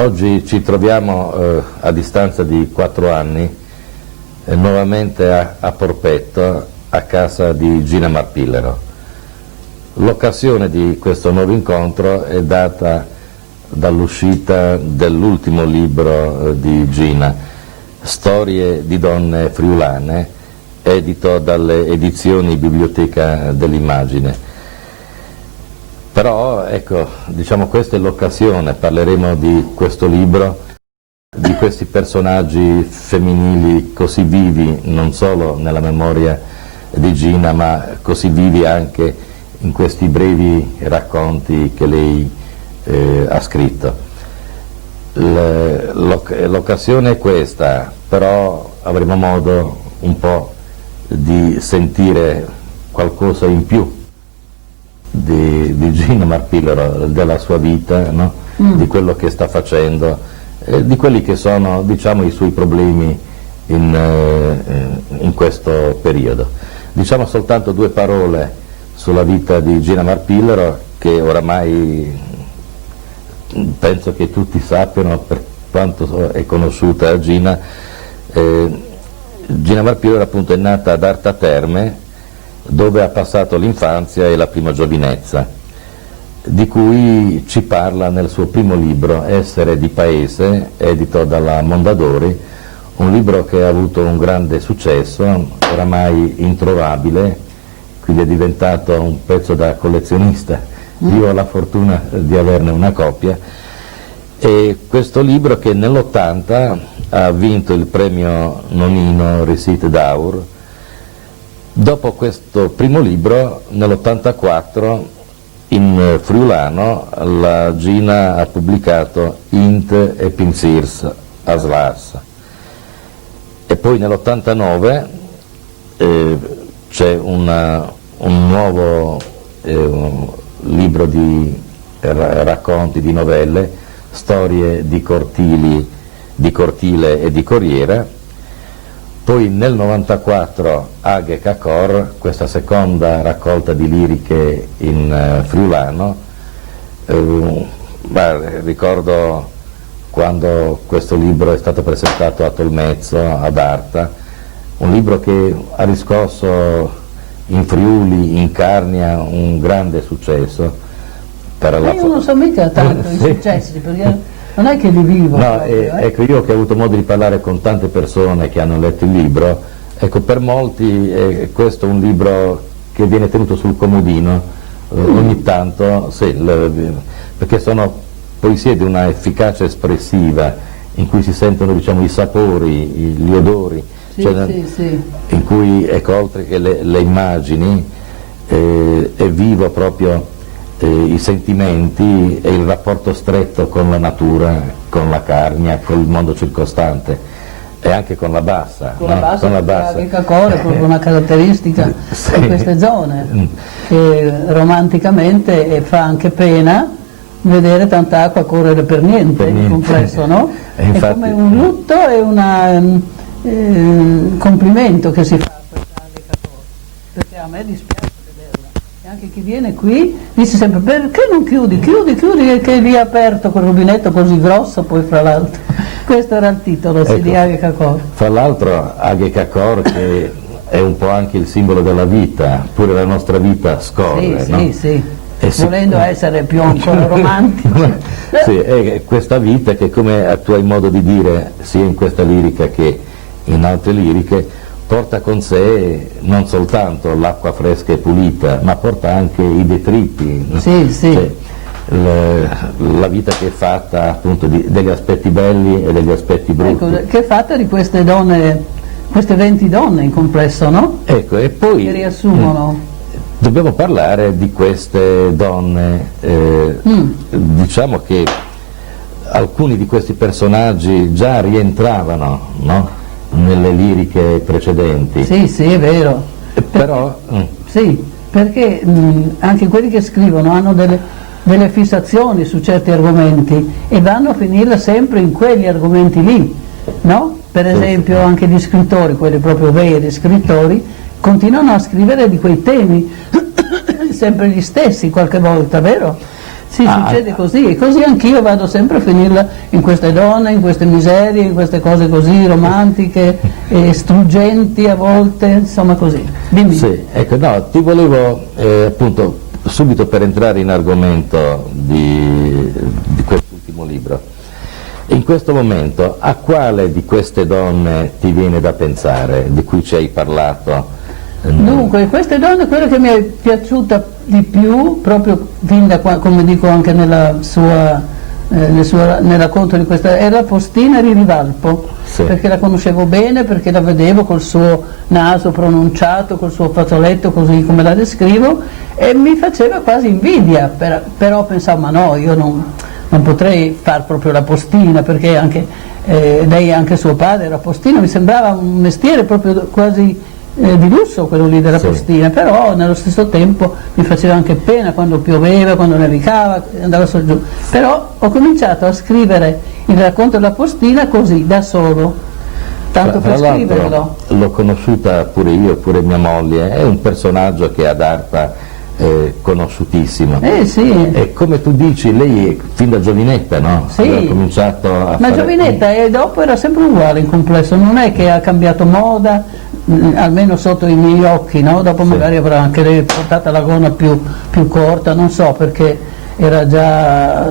Oggi ci troviamo a distanza di 4 anni nuovamente a Porpetto, a casa di Gina Marpillero. L'occasione di questo nuovo incontro è data dall'uscita dell'ultimo libro di Gina, Storie di donne friulane, edito dalle edizioni Biblioteca dell'Immagine. Però ecco, diciamo, questa è l'occasione, parleremo di questo libro, di questi personaggi femminili così vivi non solo nella memoria di Gina, ma così vivi anche in questi brevi racconti che lei ha scritto. L'occasione è questa, però avremo modo un po' di sentire qualcosa in più di Gina Marpillero, della sua vita, no? Di quello che sta facendo, di quelli che sono, diciamo, i suoi problemi in questo periodo. Diciamo soltanto 2 parole sulla vita di Gina Marpillero, che oramai penso che tutti sappiano per quanto è conosciuta Gina. Gina Marpillero appunto è nata ad Arta Terme, dove ha passato l'infanzia e la prima giovinezza, di cui ci parla nel suo primo libro, Essere di Paese, edito dalla Mondadori, un libro che ha avuto un grande successo, oramai introvabile, quindi è diventato un pezzo da collezionista. Io ho la fortuna di averne una copia, e questo libro, che nell'80 ha vinto il premio Nonino Recite d'Aur. Dopo questo primo libro, nell'84, in friulano, la Gina ha pubblicato Int e Pensiers as Lars. E poi nell'89 c'è un nuovo libro di racconti, di novelle, Storie di Cortile e di Corriera. Poi nel 94 Aghe Cacor, questa seconda raccolta di liriche in friulano. Ricordo quando questo libro è stato presentato a Tolmezzo, ad Arta, un libro che ha riscosso in Friuli, in Carnia, un grande successo. Io non so mica tanto i successi, perché non è che li vivo. No, ecco, io che ho avuto modo di parlare con tante persone che hanno letto il libro, ecco, per molti questo è un libro che viene tenuto sul comodino ogni tanto, sì, perché sono poesie di una efficacia espressiva in cui si sentono, diciamo, i sapori, gli odori, sì, cioè, sì. In cui, ecco, oltre che le immagini, è vivo proprio i sentimenti e il rapporto stretto con la natura, con la Carnia, con il mondo circostante e anche con la bassa. Con la bassa. Il Cacor è proprio una caratteristica di queste zone, che romanticamente fa anche pena vedere tanta acqua correre per niente, in complesso, no? Infatti, è come un lutto e un complimento che si fa per Aghe Cacor, perché a me dispiace. Anche chi viene qui dice sempre: perché non chiudi che lì è aperto quel rubinetto così grosso. Poi fra l'altro questo era il titolo, ecco, di Aghe Cacor. Fra l'altro Aghe Cacor, che è un po' anche il simbolo della vita, pure la nostra vita scorre, sì, no? sì. Volendo essere più ancora romantico. Sì, è questa vita che, come tu hai modo di dire sia in questa lirica che in altre liriche, porta con sé non soltanto l'acqua fresca e pulita, ma porta anche i detriti. Sì, sì. Cioè, la vita che è fatta appunto degli aspetti belli e degli aspetti brutti. Ecco, che è fatta di queste donne, queste 20 donne in complesso, no? Ecco, e poi che riassumono. Dobbiamo parlare di queste donne, diciamo che alcuni di questi personaggi già rientravano, no? Nelle liriche precedenti. Sì, sì, è vero. Però Sì, perché anche quelli che scrivono hanno delle fissazioni su certi argomenti e vanno a finire sempre in quegli argomenti lì, no? Per esempio anche gli scrittori, quelli proprio veri scrittori, continuano a scrivere di quei temi, sempre gli stessi qualche volta, vero? Sì, succede così, e così anch'io vado sempre a finirla in queste donne, in queste miserie, in queste cose così romantiche, struggenti a volte, insomma così. Dimmi. sì, ecco, no, ti volevo appunto subito per entrare in argomento di quest'ultimo libro. In questo momento a quale di queste donne ti viene da pensare, di cui ci hai parlato? Dunque, queste donne, quella che mi è piaciuta di più, proprio fin da qua, come dico anche nel racconto di questa, è la Postina di Rivalpo, Sì. perché la conoscevo bene, perché la vedevo col suo naso pronunciato, col suo fazzoletto, così come la descrivo, e mi faceva quasi invidia, però pensavo, ma no, io non potrei far proprio la postina, perché anche lei e anche suo padre era postino, mi sembrava un mestiere proprio quasi di lusso quello lì della postina, però nello stesso tempo mi faceva anche pena quando pioveva, quando nevicava, andava su e giù. Però ho cominciato a scrivere il racconto della postina così, da solo, tanto per scriverlo. L'ho conosciuta pure io, pure mia moglie, è un personaggio che ad Arpa conosciutissimo. Sì. E come tu dici, lei fin da giovinetta, no? Sì. Aveva cominciato a Ma fare... giovinetta, e dopo era sempre uguale in complesso, non è che ha cambiato moda, almeno sotto i miei occhi, no? Dopo magari avrà anche lei portato la gonna più corta, non so, perché era già...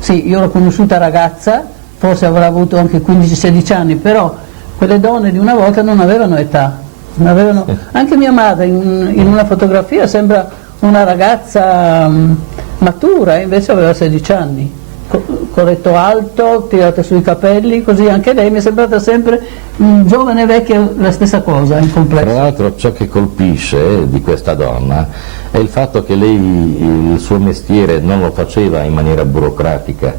Sì, io l'ho conosciuta ragazza, forse avrà avuto anche 15-16 anni, però quelle donne di una volta non avevano età, anche mia madre in una fotografia sembra una ragazza matura, invece aveva 16 anni, colletto alto, tirata sui capelli, così anche lei mi è sembrata sempre giovane e vecchia, la stessa cosa in complesso. Tra l'altro ciò che colpisce di questa donna è il fatto che lei il suo mestiere non lo faceva in maniera burocratica,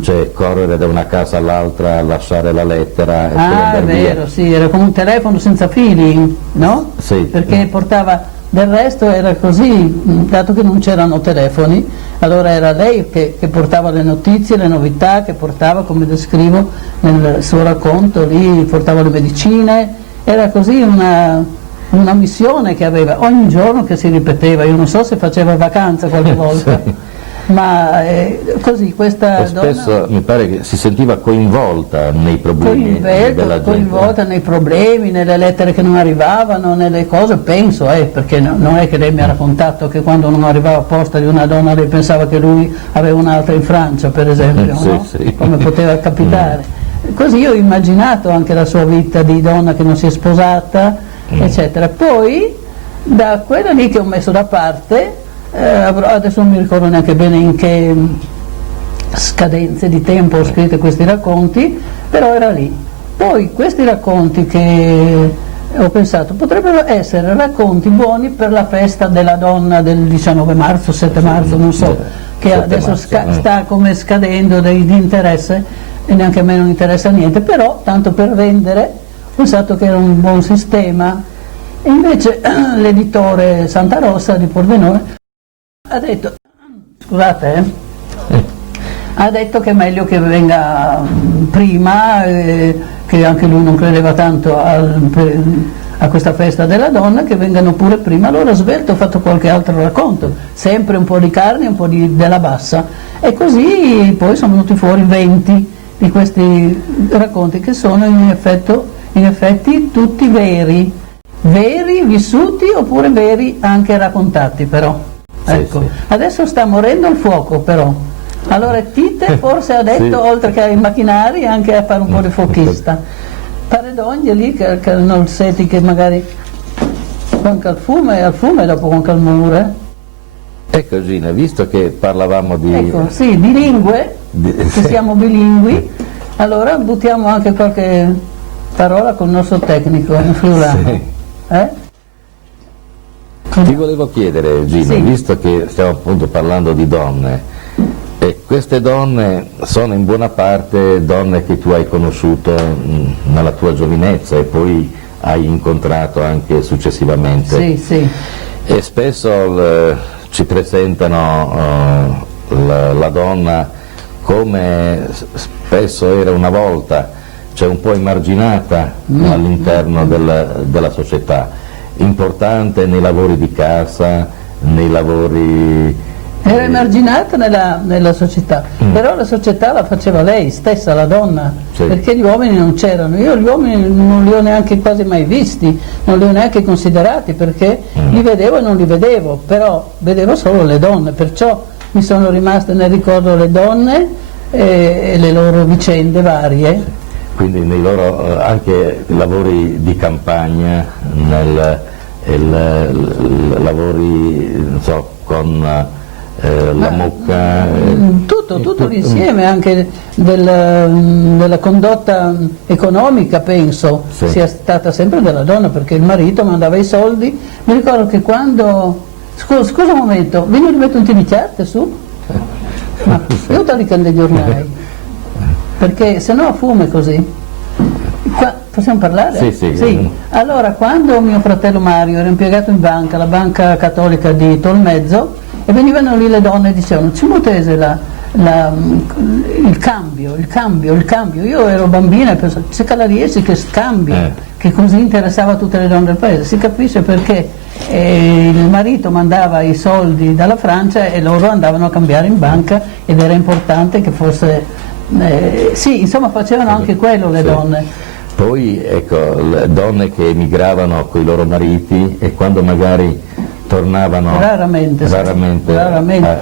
cioè correre da una casa all'altra, lasciare la lettera e poi andare via. Vero, sì, era come un telefono senza fili, no? Sì. Perché portava... Del resto era così, dato che non c'erano telefoni, allora era lei che portava le notizie, le novità, che portava, come descrivo nel suo racconto, lì portava le medicine, era così una missione che aveva ogni giorno, che si ripeteva, io non so se faceva vacanza qualche volta. Ma così questa spesso donna mi pare che si sentiva coinvolta nei problemi della gente. Coinvolta nei problemi, nelle lettere che non arrivavano, nelle cose, penso, perché non è che lei mi ha raccontato che quando non arrivava posta di una donna lei pensava che lui aveva un'altra in Francia, per esempio, no? Sì. Come poteva capitare. Così io ho immaginato anche la sua vita di donna che non si è sposata, eccetera. Poi da quella lì che ho messo da parte, adesso non mi ricordo neanche bene in che scadenze di tempo ho scritto questi racconti, però era lì. Poi questi racconti che ho pensato potrebbero essere racconti buoni per la festa della donna del 19 marzo, 7 marzo, non so, che adesso sta come scadendo di interesse, e neanche a me non interessa niente, però tanto per vendere ho pensato che era un buon sistema. E invece l'editore Santa Rossa di Pordenone ha detto, scusate, ha detto che è meglio che venga prima, che anche lui non credeva tanto a questa festa della donna, che vengano pure prima. Allora svelto ho fatto qualche altro racconto, sempre un po' di carne, un po' della bassa, e così poi sono venuti fuori 20 di questi racconti che sono in effetti tutti veri, vissuti oppure veri anche raccontati, però. Ecco. Sì. Adesso sta morendo il fuoco, però. Allora Tite forse ha detto, oltre che ai macchinari, anche a fare un po' di fuochista. Paredogni lì che non senti che magari anche al fumo e dopo anche al muro. Ecco Gina, visto che parlavamo di... Ecco, sì, di lingue, che siamo bilingui, allora buttiamo anche qualche parola col nostro tecnico in friulano. Sì. Ti volevo chiedere Gina, Sì. visto che stiamo appunto parlando di donne, e queste donne sono in buona parte donne che tu hai conosciuto nella tua giovinezza e poi hai incontrato anche successivamente. Sì, sì. E spesso ci presentano la donna come spesso era una volta, cioè un po' emarginata all'interno della società, importante nei lavori di casa, nei lavori... Era emarginata nella società, però la società la faceva lei stessa, la donna, Sì. perché gli uomini non c'erano. Io gli uomini non li ho neanche quasi mai visti, non li ho neanche considerati, perché li vedevo e non li vedevo, però vedevo solo le donne, perciò mi sono rimaste nel ricordo le donne e le loro vicende varie. Quindi nei loro anche lavori di campagna, lavori non so, con la mucca, tutto l'insieme anche della condotta economica, penso Sì. sia stata sempre della donna, perché il marito mandava i soldi. Mi ricordo che quando scusa un momento, vieni a rimettere un tibiciarte su? Ma io ti ricordo degli ormai, perché se no fume così. Possiamo parlare? Sì. Allora, quando mio fratello Mario era impiegato in banca, la banca cattolica di Tolmezzo, e venivano lì le donne e dicevano: ci mutese il cambio. Io ero bambina e pensavo: se riesci che scambio, che così interessava tutte le donne del paese. Si capisce perché il marito mandava i soldi dalla Francia e loro andavano a cambiare in banca, ed era importante che fosse... sì, insomma, facevano anche quello le Sì. donne. Poi ecco, le donne che emigravano con i loro mariti e quando magari tornavano Raramente. raramente.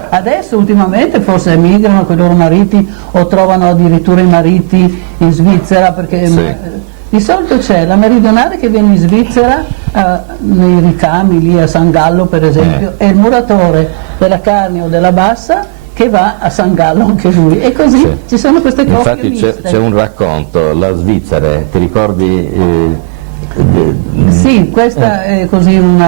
Adesso ultimamente forse emigrano con i loro mariti o trovano addirittura i mariti in Svizzera, perché Sì. di solito c'è la meridionale che viene in Svizzera nei ricami lì a San Gallo per esempio, e il muratore della Carni o della Bassa che va a San Gallo anche lui, e così Sì. ci sono queste coppie Infatti miste. c'è un racconto, la Svizzera, ti ricordi? Sì, questa è così un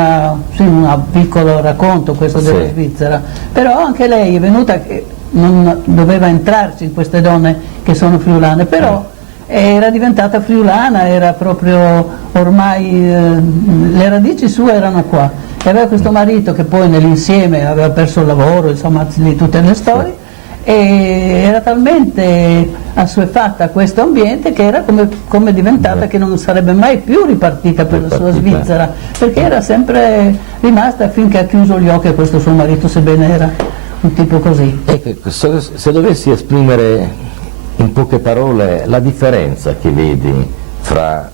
piccolo racconto questo della Sì. Svizzera, però anche lei è venuta che non doveva entrarci in queste donne che sono friulane, però era diventata friulana, era proprio ormai le radici sue erano qua, e aveva questo marito che poi nell'insieme aveva perso il lavoro, insomma lì tutte le storie. E era talmente assuefatta a questo ambiente che era come diventata che non sarebbe mai più ripartita per la sua Svizzera, perché era sempre rimasta finché ha chiuso gli occhi a questo suo marito, sebbene era un tipo così. Ecco, se dovessi esprimere in poche parole la differenza che vedi fra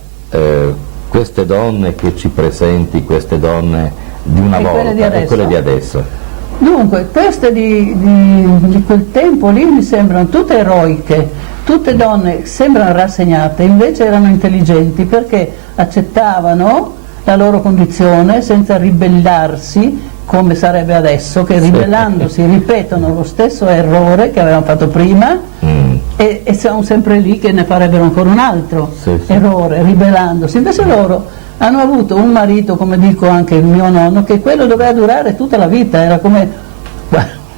queste donne che ci presenti, queste donne di una E volta quelle di e quelle di adesso? adesso. Dunque, queste di quel tempo lì mi sembrano tutte eroiche, tutte donne sembrano rassegnate, invece erano intelligenti perché accettavano la loro condizione senza ribellarsi come sarebbe adesso, che ribellandosi ripetono lo stesso errore che avevano fatto prima e siamo sempre lì che ne farebbero ancora un altro errore, ribellandosi. Invece loro hanno avuto un marito, come dico anche il mio nonno, che quello doveva durare tutta la vita, era come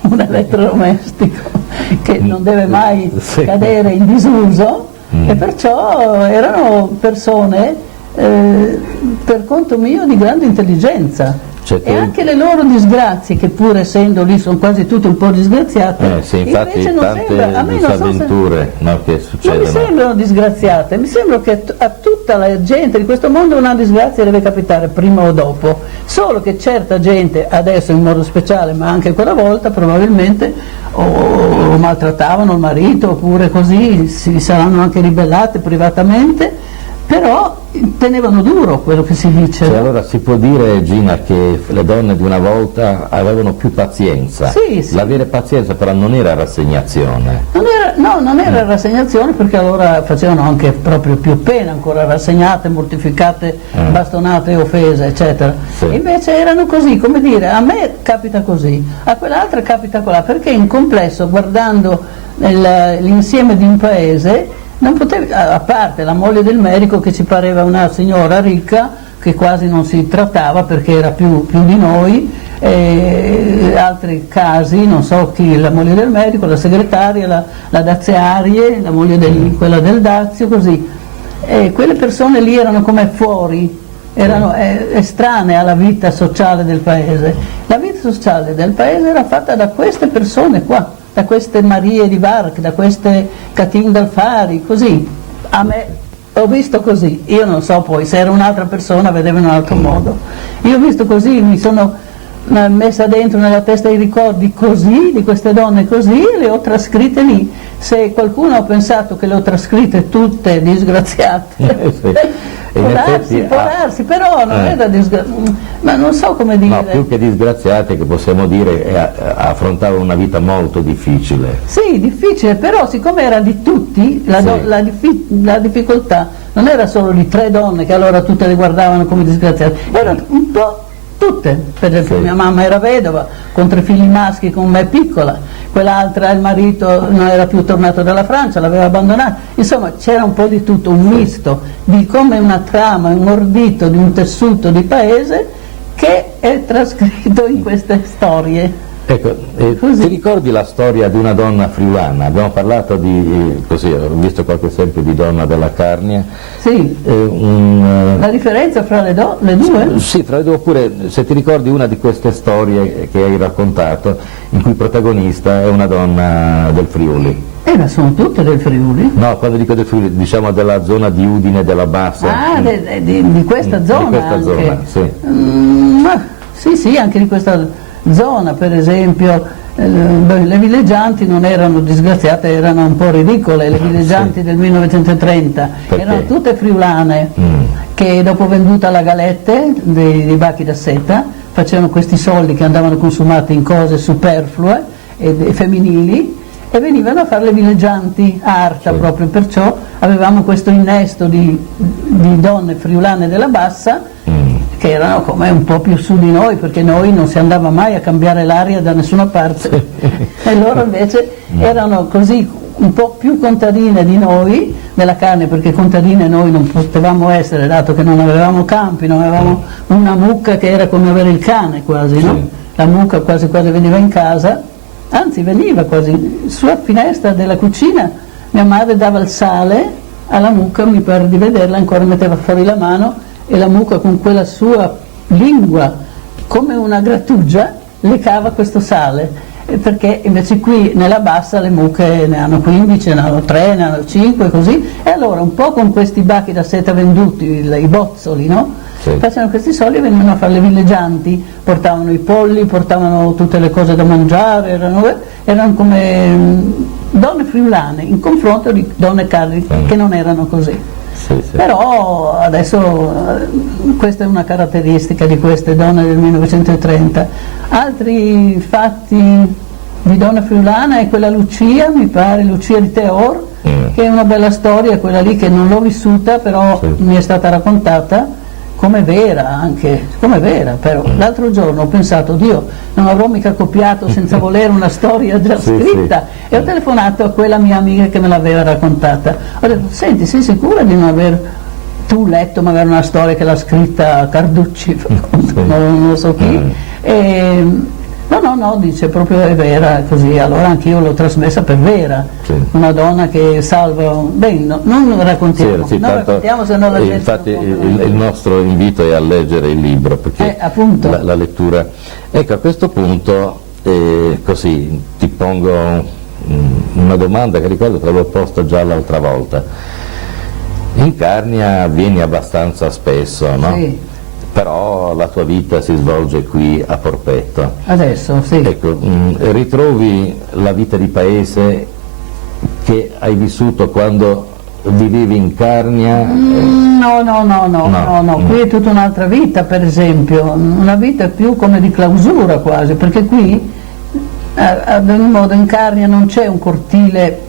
un elettrodomestico che non deve mai cadere in disuso, e perciò erano persone per conto mio di grande intelligenza. E anche le loro disgrazie, che pur essendo lì sono quasi tutte un po' disgraziate, Sì, infatti invece non tante sembra, a me disavventure che non mi succedono. sembrano disgraziate, mi sembra che a tutta la gente di questo mondo una disgrazia deve capitare prima o dopo, solo che certa gente, adesso in modo speciale, ma anche quella volta probabilmente o maltrattavano il marito, oppure così si saranno anche ribellate privatamente, però tenevano duro quello che si dice. Cioè, allora si può dire, Gina, che le donne di una volta avevano più pazienza. Sì, sì. L'avere pazienza però non era rassegnazione. Non era rassegnazione, perché allora facevano anche proprio più pena, ancora rassegnate, mortificate, bastonate, offese, eccetera. Sì. Invece erano così, come dire, a me capita così, a quell'altra capita colà, perché in complesso, guardando l'insieme di un paese, non potevi, a parte la moglie del medico che ci pareva una signora ricca, che quasi non si trattava perché era più di noi, altri casi, non so chi, la moglie del medico, la segretaria, la daziarie, la moglie quella del dazio, così. Quelle persone lì erano come fuori, erano estranee alla vita sociale del paese. La vita sociale del paese era fatta da queste persone qua, da queste Marie di Varc, da queste Catin d'Alfari, così. A me ho visto così, io non so poi se era un'altra persona vedeva in un altro modo. Io ho visto così, mi sono messa dentro nella testa i ricordi così, di queste donne così, e le ho trascritte lì. Se qualcuno ha pensato che le ho trascritte tutte disgraziate, sì. può darsi, però non è da ma non so come dire. No, più che disgraziate, che possiamo dire, affrontavano una vita molto difficile. Sì, difficile, però siccome era di tutti, la difficoltà non era solo di 3 donne che allora tutte le guardavano come disgraziate, erano un po' tutte. Per esempio mia mamma era vedova, con 3 figli maschi, con me piccola, quell'altra, il marito non era più tornato dalla Francia, l'aveva abbandonata, insomma c'era un po' di tutto, un misto di come una trama, un ordito di un tessuto di paese che è trascritto in queste storie. Ecco, ti ricordi la storia di una donna friulana? Abbiamo parlato di, così, ho visto qualche esempio di donna della Carnia. Sì, la differenza fra le due? Sì, fra le due, oppure se ti ricordi una di queste storie che hai raccontato, in cui il protagonista è una donna del Friuli. Ma sono tutte del Friuli? No, quando dico del Friuli, diciamo della zona di Udine, della Bassa. Ah, di questa zona? Di questa anche. Zona, sì. Sì, anche di questa zona, per esempio, le villeggianti non erano disgraziate, erano un po' ridicole, le villeggianti del 1930, perché? Erano tutte friulane, che dopo venduta la galette dei bacchi da seta, facevano questi soldi che andavano consumati in cose superflue e femminili, e venivano a fare le villeggianti a Arta, proprio perciò avevamo questo innesto di donne friulane della Bassa, che erano come un po' più su di noi, perché noi non si andava mai a cambiare l'aria da nessuna parte, e loro invece erano così un po' più contadine di noi, della carne, perché contadine noi non potevamo essere, dato che non avevamo campi, non avevamo una mucca che era come avere il cane quasi, no? La mucca quasi quasi veniva in casa, anzi veniva quasi, sulla finestra della cucina mia madre dava il sale alla mucca, mi pare di vederla, ancora metteva fuori la mano, e la mucca con quella sua lingua come una grattugia lecava questo sale, perché invece qui nella Bassa le mucche ne hanno 15, ne hanno 3, ne hanno 5, così, e allora un po' con questi bacchi da seta venduti, i bozzoli, no? Facevano questi soldi e venivano a fare le villeggianti, portavano i polli, portavano tutte le cose da mangiare, erano come donne friulane in confronto di donne carniche che non erano così. Però adesso questa è una caratteristica di queste donne del 1930. Altri fatti di donna friulana è quella Lucia, mi pare, Lucia di Teor, che è una bella storia, quella lì che non l'ho vissuta, però mi è stata raccontata come vera anche, come vera, però l'altro giorno ho pensato, Dio, non avrò mica copiato senza volere una storia già scritta, e ho telefonato a quella mia amica che me l'aveva raccontata, ho detto, senti, sei sicura di non aver tu letto magari una storia che l'ha scritta Carducci, non lo so chi, e no, dice proprio è vera, così, allora anch'io l'ho trasmessa per vera, una donna che salva, non raccontiamo, raccontiamo se no la gente. Infatti il nostro invito è a leggere il libro, perché la lettura. Ecco, a questo punto così ti pongo una domanda che ricordo che l'avevo posta già l'altra volta. In Carnia vieni abbastanza spesso, no? Sì. Però la tua vita si svolge qui a Porpetto. Adesso, sì. Ecco, ritrovi la vita di paese che hai vissuto quando vivevi in Carnia? No, qui è tutta un'altra vita, per esempio, una vita più come di clausura quasi, perché qui ad ogni modo in Carnia non c'è un cortile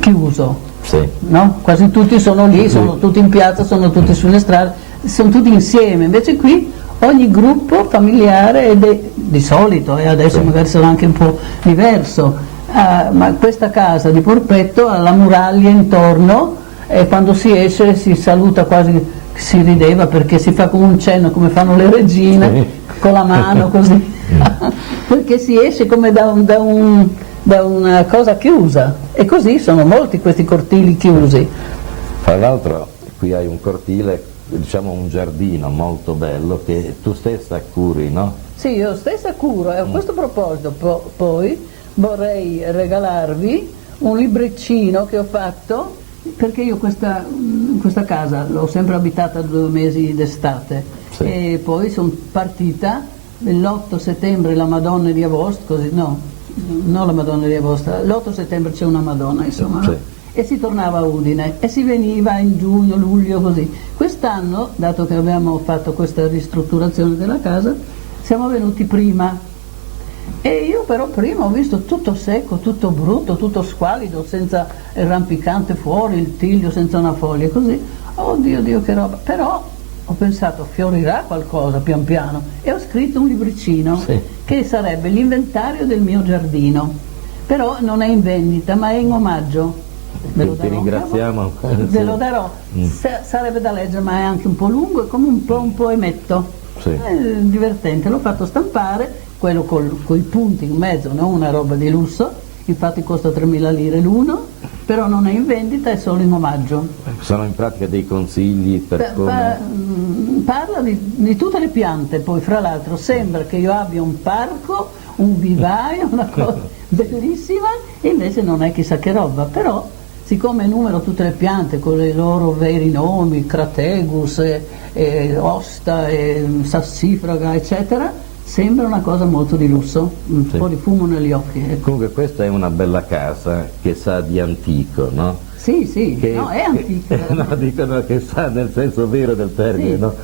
chiuso, Sì. no? Quasi tutti sono lì, sono tutti in piazza, sono tutti sulle strade, sono tutti insieme, invece qui ogni gruppo familiare di solito, e adesso Sì. magari sarà anche un po' diverso, ma questa casa di Porpetto ha la muraglia intorno e quando si esce si saluta quasi, si rideva perché si fa come un cenno, come fanno le regine, Sì. con la mano così, perché si esce come da una cosa chiusa, e così sono molti questi cortili chiusi. Fra l'altro qui hai un cortile, diciamo un giardino molto bello che tu stessa curi, no? Sì, io stessa curo, e a questo proposito poi vorrei regalarvi un libriccino che ho fatto, perché io questa casa l'ho sempre abitata 2 mesi d'estate, Sì. e poi sono partita l'8 settembre la Madonna di Agosto, così no, non la Madonna di Agosto, l'8 settembre c'è una Madonna, insomma, no? Sì. E si tornava a Udine e si veniva in giugno, luglio, così. Quest'anno, dato che abbiamo fatto questa ristrutturazione della casa, siamo venuti prima, e io però prima ho visto tutto secco, tutto brutto, tutto squallido, senza il rampicante fuori, il tiglio senza una foglia, così. Oddio, Dio, che roba! Però ho pensato, fiorirà qualcosa pian piano, e ho scritto un libricino, Sì. che sarebbe l'inventario del mio giardino, però non è in vendita, ma è in omaggio. Ve lo Ti darò, ringraziamo. ve lo darò. Sarebbe da leggere, ma è anche un po' lungo, è come un poemetto. Sì. È divertente, l'ho fatto stampare, quello con i punti in mezzo, non una roba di lusso, infatti costa 3.000 lire l'uno, però non è in vendita, è solo in omaggio. Sono in pratica dei consigli per come... Parla di tutte le piante, poi fra l'altro sembra che io abbia un parco, un vivaio, una cosa bellissima, e invece non è chissà che roba, però siccome enumero tutte le piante con i loro veri nomi, Crategus, Osta, Sassifraga, eccetera, sembra una cosa molto di lusso, un Sì. po' di fumo negli occhi. Ecco. Comunque questa è una bella casa che sa di antico, no? Sì, no, è antica. No, dicono che sa nel senso vero del termine, Sì. no?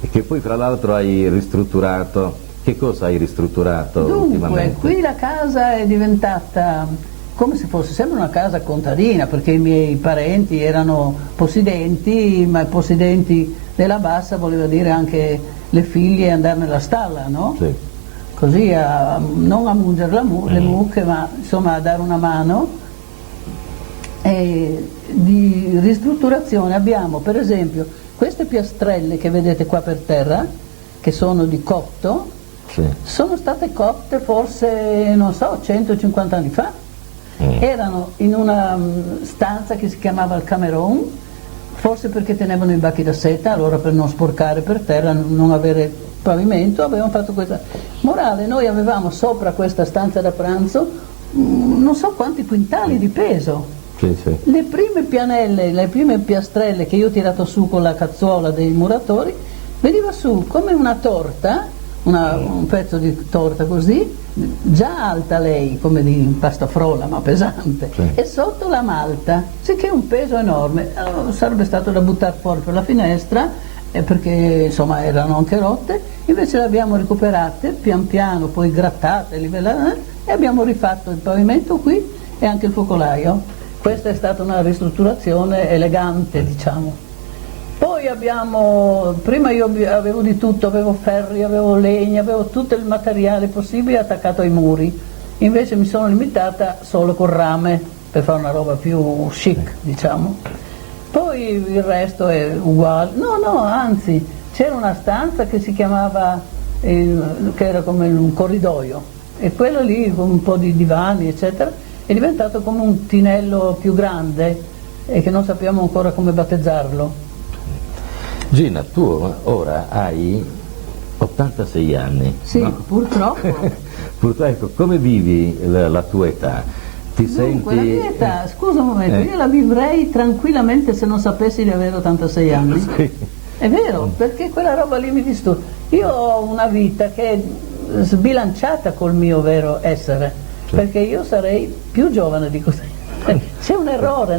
E che poi fra l'altro hai ristrutturato. Che cosa hai ristrutturato Dunque, ultimamente? qui la casa è diventata come se fosse sempre una casa contadina, perché i miei parenti erano possidenti, ma possidenti della bassa voleva dire anche le figlie andare nella stalla, no? Sì. Così non a mungere le mucche, ma insomma a dare una mano. E di ristrutturazione abbiamo per esempio queste piastrelle che vedete qua per terra, che sono di cotto, Sì. sono state cotte forse, non so, 150 anni fa. Erano in una stanza che si chiamava il Cameron, forse perché tenevano i bacchi da seta, allora per non sporcare per terra, non avere pavimento, avevano fatto questa. Morale, noi avevamo sopra questa stanza da pranzo non so quanti quintali di peso. Sì, sì. Le prime pianelle, le prime piastrelle che io ho tirato su con la cazzuola dei muratori, veniva su come una torta, un pezzo di torta così, già alta lei, come di pasta frolla, ma pesante, Sì. e sotto la malta, sicché un peso enorme. Allora, sarebbe stato da buttare fuori per la finestra, perché insomma erano anche rotte, invece le abbiamo recuperate pian piano, poi grattate, livellate, e abbiamo rifatto il pavimento qui e anche il focolaio. Questa è stata una ristrutturazione elegante, diciamo. Poi prima io avevo di tutto, avevo ferri, avevo legna, avevo tutto il materiale possibile attaccato ai muri, invece mi sono limitata solo col rame per fare una roba più chic, diciamo. Poi il resto è uguale, no, anzi, c'era una stanza che si chiamava, che era come un corridoio, e quello lì con un po' di divani, eccetera, è diventato come un tinello più grande e che non sappiamo ancora come battezzarlo. Gina, tu ora hai 86 anni. Sì, no? purtroppo. Ecco, come vivi la tua età? Ti Dunque, senti... la mia età, scusa un momento, io la vivrei tranquillamente se non sapessi di avere 86 anni. Sì. È vero, perché quella roba lì mi disturba. Io ho una vita che è sbilanciata col mio vero essere, Sì. perché io sarei più giovane di così. C'è un errore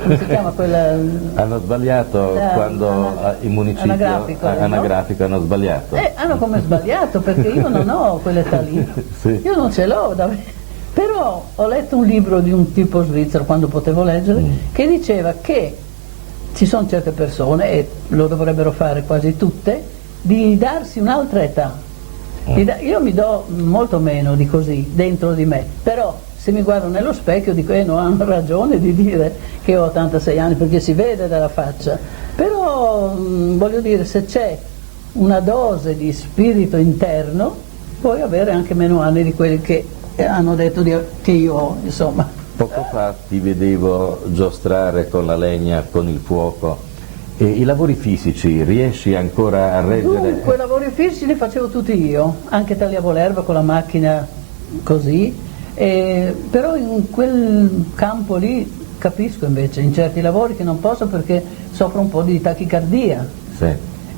come si chiama quella? Hanno sbagliato quando il municipio anagrafico hanno sbagliato. Hanno come sbagliato, perché io non ho quell'età lì, Sì. io non ce l'ho, però ho letto un libro di un tipo svizzero, quando potevo leggere, che diceva che ci sono certe persone, e lo dovrebbero fare quasi tutte, di darsi un'altra età. Io mi do molto meno di così dentro di me, però se mi guardo nello specchio dico non hanno ragione di dire che ho 86 anni, perché si vede dalla faccia, però voglio dire, se c'è una dose di spirito interno puoi avere anche meno anni di quelli che hanno detto che io ho, insomma. Poco fa ti vedevo giostrare con la legna, con il fuoco. E i lavori fisici riesci ancora a reggere? Quei lavori fisici li facevo tutti io, anche tagliavo l'erba con la macchina così, però in quel campo lì capisco invece in certi lavori che non posso perché soffro un po' di tachicardia, Sì.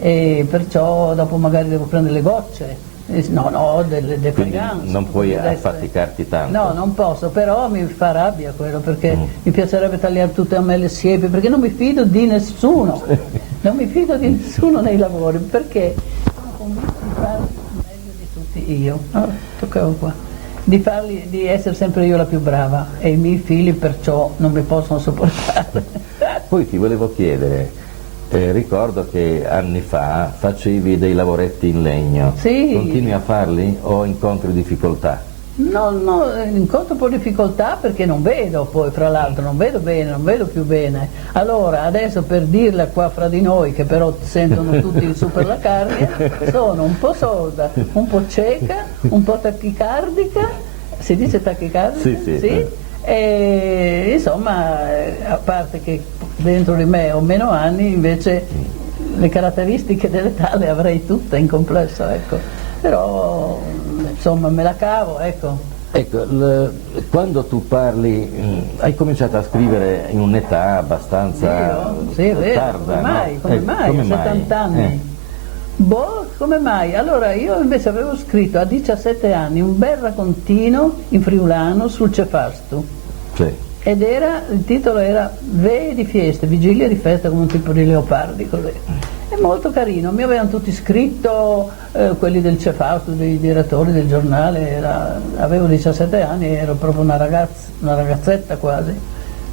e perciò dopo magari devo prendere le gocce. No, delle Quindi freganze, non puoi potrebbe affaticarti tanto. No, non posso, però mi fa rabbia quello, perché mi piacerebbe tagliare tutte a me le siepi, perché non mi fido di nessuno, non mi fido di nessuno nei lavori, perché sono convinta di fare meglio di tutti io. Toccavo qua. Di essere sempre io la più brava, e i miei figli perciò non mi possono sopportare. Poi ti volevo chiedere, ricordo che anni fa facevi dei lavoretti in legno. Sì. Continui a farli o incontri difficoltà? No, incontro un po' di difficoltà perché non vedo, poi fra l'altro non vedo bene, non vedo più bene. Allora adesso, per dirla qua fra di noi, che però sentono tutti su per la carne, sono un po' sorda, un po' cieca, un po' tachicardica, si dice tachicardica? Sì. E insomma, a parte che dentro di me ho meno anni, invece le caratteristiche dell'età le avrei tutte in complesso, ecco. Però insomma me la cavo, ecco. Ecco, quando tu parli, hai cominciato a scrivere in un'età abbastanza Sì, è vero, tarda, come mai? come 70 anni. Boh, come mai? Allora io invece avevo scritto a 17 anni un bel raccontino in friulano sul Cefastu. Sì. Ed il titolo era Vee di feste, vigilia di festa, come un tipo di leopardi, così. È molto carino, mi avevano tutti scritto, quelli del Cefastu, dei direttori del giornale, avevo 17 anni, ero proprio una ragazzetta quasi,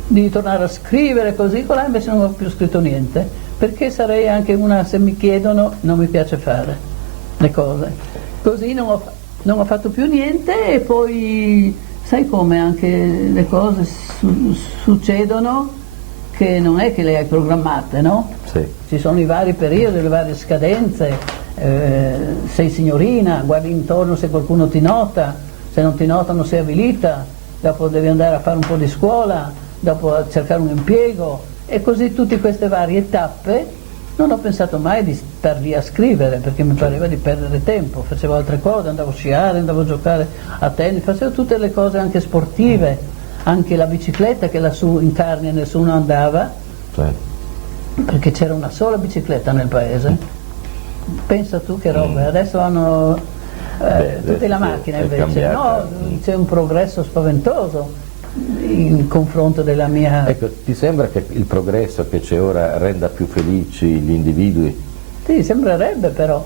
di tornare a scrivere così, con là invece non ho più scritto niente, perché sarei anche una, se mi chiedono, non mi piace fare le cose. Così non ho fatto più niente, e poi sai come anche le cose succedono che non è che le hai programmate, no? Sì. Ci sono i vari periodi, le varie scadenze, sei signorina, guardi intorno se qualcuno ti nota, se non ti notano sei avvilita, dopo devi andare a fare un po' di scuola, dopo a cercare un impiego, e così tutte queste varie tappe. Non ho pensato mai di star lì a scrivere, perché mi pareva di perdere tempo, facevo altre cose, andavo a sciare, andavo a giocare a tennis, facevo tutte le cose anche sportive, anche la bicicletta, che lassù in Carnia nessuno andava, Sì. perché c'era una sola bicicletta nel paese. Pensa tu che roba, adesso hanno tutte la macchina invece, no? C'è un progresso spaventoso in confronto della mia... Ecco, ti sembra che il progresso che c'è ora renda più felici gli individui? Sì, sembrerebbe, però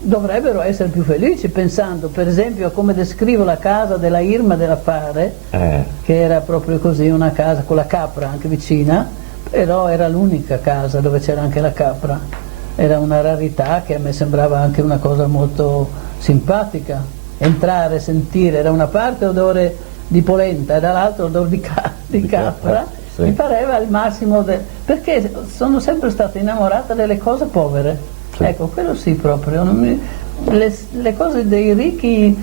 dovrebbero essere più felici, pensando per esempio a come descrivo la casa della Irma dell'Affare, che era proprio così, una casa con la capra anche vicina, però era l'unica casa dove c'era anche la capra, era una rarità che a me sembrava anche una cosa molto simpatica, entrare, sentire, da una parte odore di polenta e dall'altro odore di capra, sì. Mi pareva il massimo, perché sono sempre stata innamorata delle cose povere, sì. Ecco, quello sì proprio, le cose dei ricchi,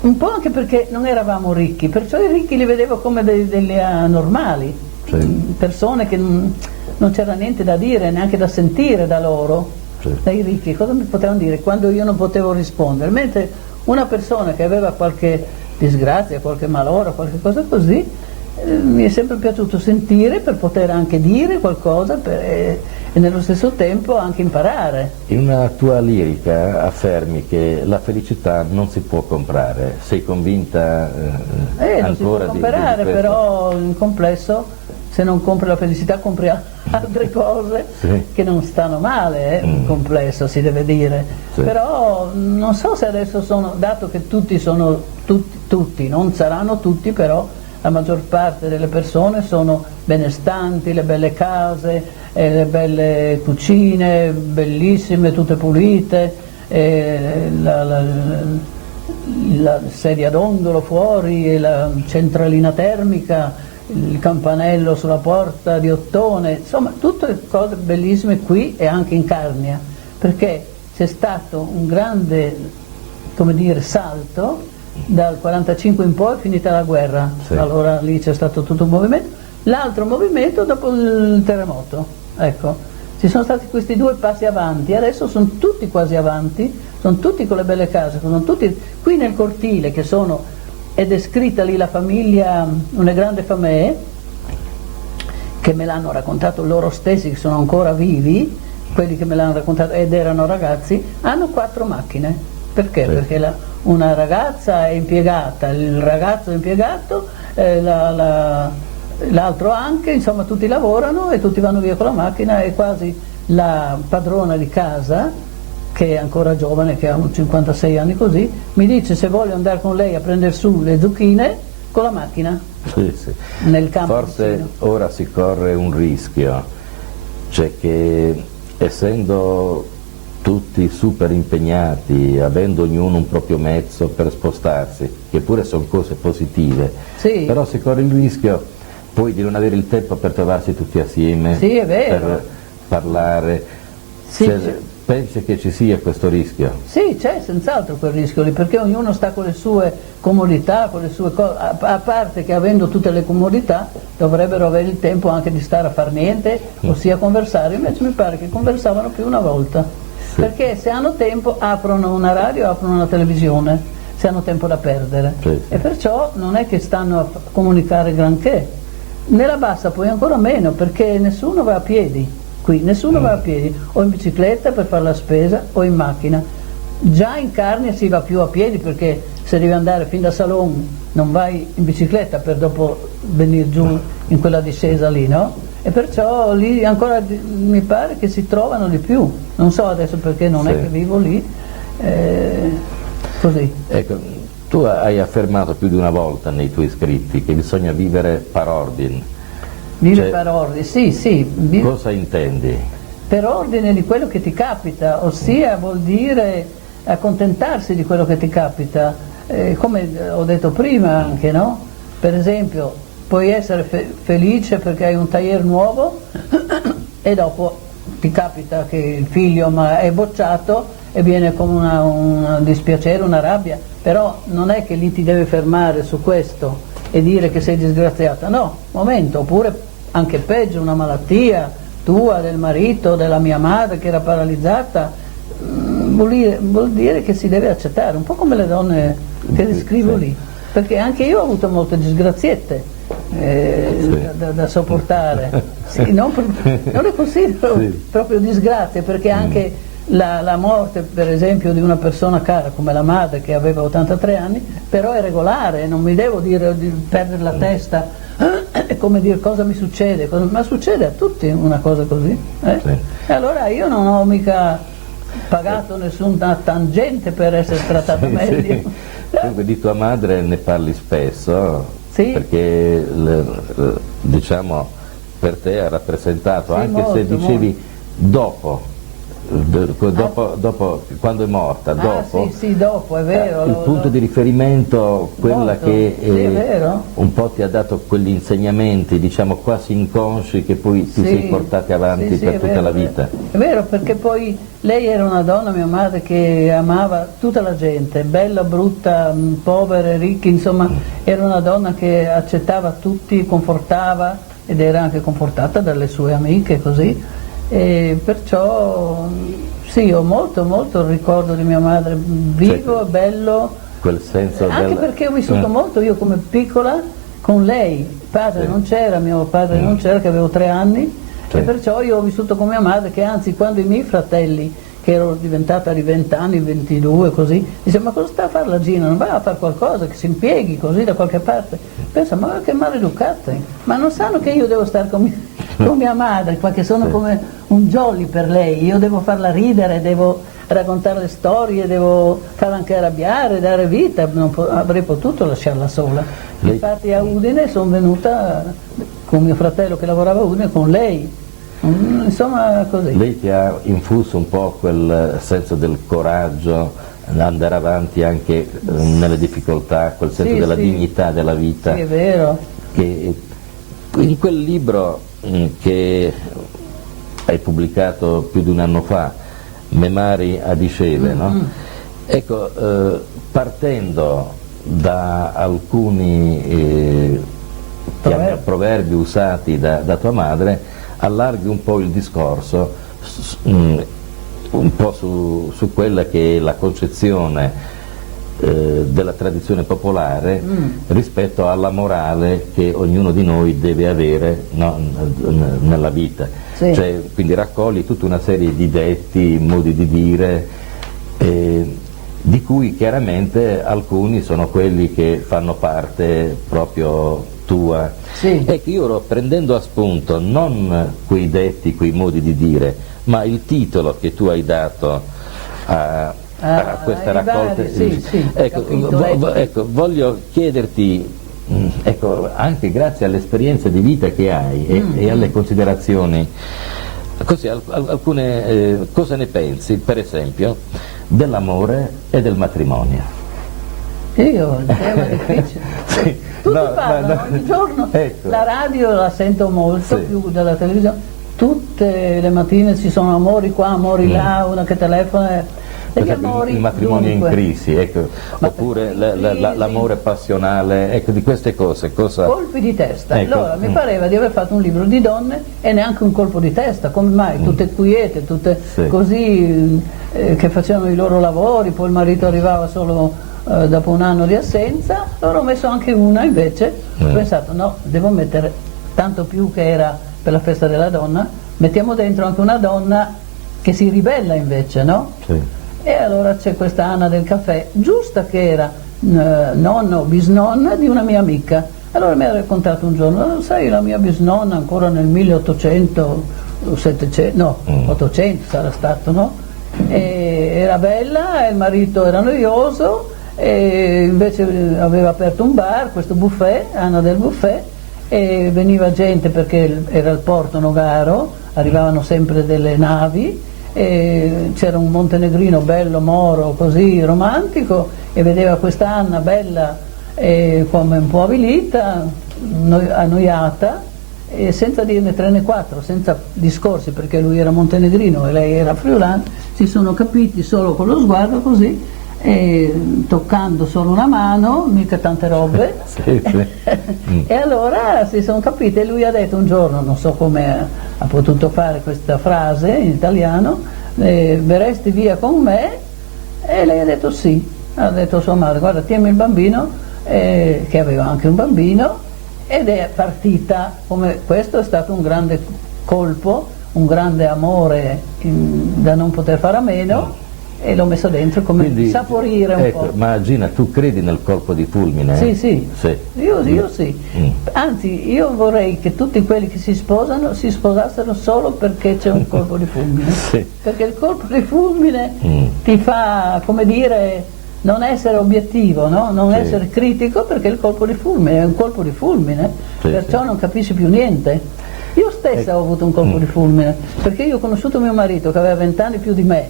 un po' anche perché non eravamo ricchi, perciò i ricchi li vedevo come degli anormali, sì. Persone che non c'era niente da dire, neanche da sentire da loro, sì. Dai ricchi, cosa mi potevano dire quando io non potevo rispondere, mentre una persona che aveva qualche disgrazia, qualche malora, qualche cosa così, mi è sempre piaciuto sentire per poter anche dire qualcosa e nello stesso tempo anche imparare. In una tua lirica affermi che la felicità non si può comprare, sei convinta non si può comprare, però in complesso se non compri la felicità compri altre cose che non stanno male, complesso si deve dire, però non so se adesso dato che tutti, non saranno tutti, però la maggior parte delle persone sono benestanti, le belle case, le belle cucine, bellissime, tutte pulite, la sedia a dondolo fuori, e la centralina termica, il campanello sulla porta di ottone, insomma tutte cose bellissime qui e anche in Carnia, perché c'è stato un grande, come dire, salto dal 45 in poi, finita la guerra, allora lì c'è stato tutto un movimento, l'altro movimento dopo il terremoto, ecco, ci sono stati questi due passi avanti, adesso sono tutti quasi avanti, sono tutti con le belle case, sono tutti qui nel cortile ed è scritta lì la famiglia, una grande famiglia, che me l'hanno raccontato loro stessi, che sono ancora vivi, quelli che me l'hanno raccontato ed erano ragazzi, hanno 4 macchine. Perché? Perché una ragazza è impiegata, il ragazzo è impiegato, l'altro anche, insomma tutti lavorano e tutti vanno via con la macchina, e quasi la padrona di casa, che è ancora giovane, che ha 56 anni così, mi dice se voglio andare con lei a prendere su le zucchine con la macchina nel campo. Forse vicino. Ora si corre un rischio, cioè che essendo tutti super impegnati, avendo ognuno un proprio mezzo per spostarsi, che pure sono cose positive, però si corre il rischio poi di non avere il tempo per trovarsi tutti assieme, è vero, per parlare. Pensi che ci sia questo rischio? Sì, c'è senz'altro quel rischio lì, perché ognuno sta con le sue comodità, con le sue cose, a parte che avendo tutte le comodità dovrebbero avere il tempo anche di stare a far niente, ossia conversare, invece mi pare che conversavano più una volta, perché se hanno tempo aprono una radio, aprono una televisione, se hanno tempo da perdere, e perciò non è che stanno a comunicare granché. Nella bassa poi ancora meno, perché nessuno va a piedi. Qui nessuno va a piedi, o in bicicletta per fare la spesa o in macchina. Già in Carnia si va più a piedi, perché se devi andare fin da Salon non vai in bicicletta per dopo venire giù in quella discesa lì, no? E perciò lì ancora mi pare che si trovano di più, non so adesso perché non è che vivo lì, così. Ecco, tu hai affermato più di una volta nei tuoi scritti che bisogna vivere par ordine. Vive per ordine, sì. Cosa intendi? Per ordine di quello che ti capita, ossia vuol dire accontentarsi di quello che ti capita, come ho detto prima anche, no? Per esempio, puoi essere felice perché hai un tailleur nuovo e dopo ti capita che il figlio è bocciato e viene con un dispiacere, una rabbia, però non è che lì ti deve fermare su questo e dire che sei disgraziata, no, momento, oppure anche peggio, una malattia tua, del marito, della mia madre che era paralizzata, vuol dire che si deve accettare, un po' come le donne che descrivo lì, perché anche io ho avuto molte disgraziette da sopportare, non le considero proprio disgrazie, perché anche la morte per esempio di una persona cara come la madre che aveva 83 anni, però è regolare, non mi devo dire di perdere la testa, è come dire cosa mi succede, ma succede a tutti una cosa così, E allora io non ho mica pagato nessuna tangente per essere trattata meglio. Comunque di tua madre ne parli spesso, perché diciamo per te ha rappresentato, anche molto, se dicevi molto. dopo quando è morta, dopo, dopo, è vero, il punto di riferimento, quella molto, che è vero. un po' ti ha dato quegli insegnamenti, diciamo quasi inconsci, che poi ti sei portati avanti per tutta la vita. È vero, perché poi lei era una donna, mia madre, che amava tutta la gente, bella, brutta, povera, ricca, insomma era una donna che accettava tutti, confortava ed era anche confortata dalle sue amiche, così. E perciò sì, ho molto il ricordo di mia madre, vivo, bello, quel senso anche perché ho vissuto molto io come piccola con lei, padre non c'era, mio padre non c'era, che avevo 3 anni, e perciò io ho vissuto con mia madre, che anzi quando i miei fratelli che ero diventata di 20 anni, 22, così, dice ma cosa sta a fare la Gina? Non va a fare qualcosa, che si impieghi così da qualche parte. Pensa, ma che maleducate, ma non sanno che io devo stare con mia madre, qua che sono come un jolly per lei, io devo farla ridere, devo raccontare le storie, devo farla anche arrabbiare, dare vita, avrei potuto lasciarla sola. Infatti a Udine sono venuta con mio fratello che lavorava a Udine, con lei. Insomma, così. Lei ti ha infuso un po' quel senso del coraggio, andare avanti anche nelle difficoltà, quel senso della dignità della vita. Sì, è vero. Che in quel libro che hai pubblicato più di un anno fa, Memari a Diceve, no? Ecco, partendo da alcuni proverbi usati da tua madre, allarghi un po' il discorso un po' su quella che è la concezione della tradizione popolare rispetto alla morale che ognuno di noi deve avere, no, nella vita. Sì. Cioè, quindi raccogli tutta una serie di detti, modi di dire, di cui chiaramente alcuni sono quelli che fanno parte proprio tua. Sì. Ecco, io prendendo a spunto non quei detti, quei modi di dire, ma il titolo che tu hai dato a questa raccolta. Ecco, voglio chiederti, ecco, anche grazie all'esperienza di vita che hai e alle considerazioni, così, alcune cosa ne pensi, per esempio, dell'amore e del matrimonio? Io, il tema è difficile. Sì. Tutti parlano ogni giorno, ecco. La radio la sento molto più della televisione, tutte le mattine ci sono amori qua, amori là, una che telefona. Il matrimonio è in crisi, ecco. Oppure l'amore passionale, ecco, di queste cose. Colpi di testa. Ecco. Allora mi pareva di aver fatto un libro di donne e neanche un colpo di testa, come mai? Tutte quiete, tutte così, che facevano i loro lavori, poi il marito arrivava solo dopo un anno di assenza. Allora ho messo anche una invece, ho pensato no, devo mettere, tanto più che era per la festa della donna, mettiamo dentro anche una donna che si ribella invece, no? Sì. E allora c'è questa Anna del caffè, giusta che era nonna o bisnonna di una mia amica. Allora mi ha raccontato un giorno, sai, la mia bisnonna ancora nel 1800, 700, no, 800 sarà stato, no? E era bella, e il marito era noioso, e invece aveva aperto un bar, questo buffet, Anna del buffet, e veniva gente perché era il porto Nogaro, arrivavano sempre delle navi, e c'era un montenegrino bello, moro, così romantico, e vedeva questa Anna bella come un po' avvilita, annoiata, e senza dirne tre né quattro, senza discorsi, perché lui era montenegrino e lei era friulana, si sono capiti solo con lo sguardo così, toccando solo una mano, mica tante robe. Sì. E allora si sono capite, e lui ha detto un giorno, non so come ha potuto fare questa frase in italiano, verresti via con me? E lei ha detto sì, ha detto a sua madre, guarda, tieni il bambino, che aveva anche un bambino, ed è partita. Come questo è stato un grande colpo, un grande amore da non poter fare a meno, e l'ho messo dentro come quindi, saporire un po'. Ma Gina, tu credi nel colpo di fulmine? Sì. Io sì. Anzi, io vorrei che tutti quelli che si sposano si sposassero solo perché c'è un colpo di fulmine. Sì. Perché il colpo di fulmine ti fa, come dire, non essere obiettivo, no? Non essere critico, perché il colpo di fulmine è un colpo di fulmine, perciò non capisci più niente. Io stessa ho avuto un colpo di fulmine, perché io ho conosciuto mio marito che aveva 20 anni più di me,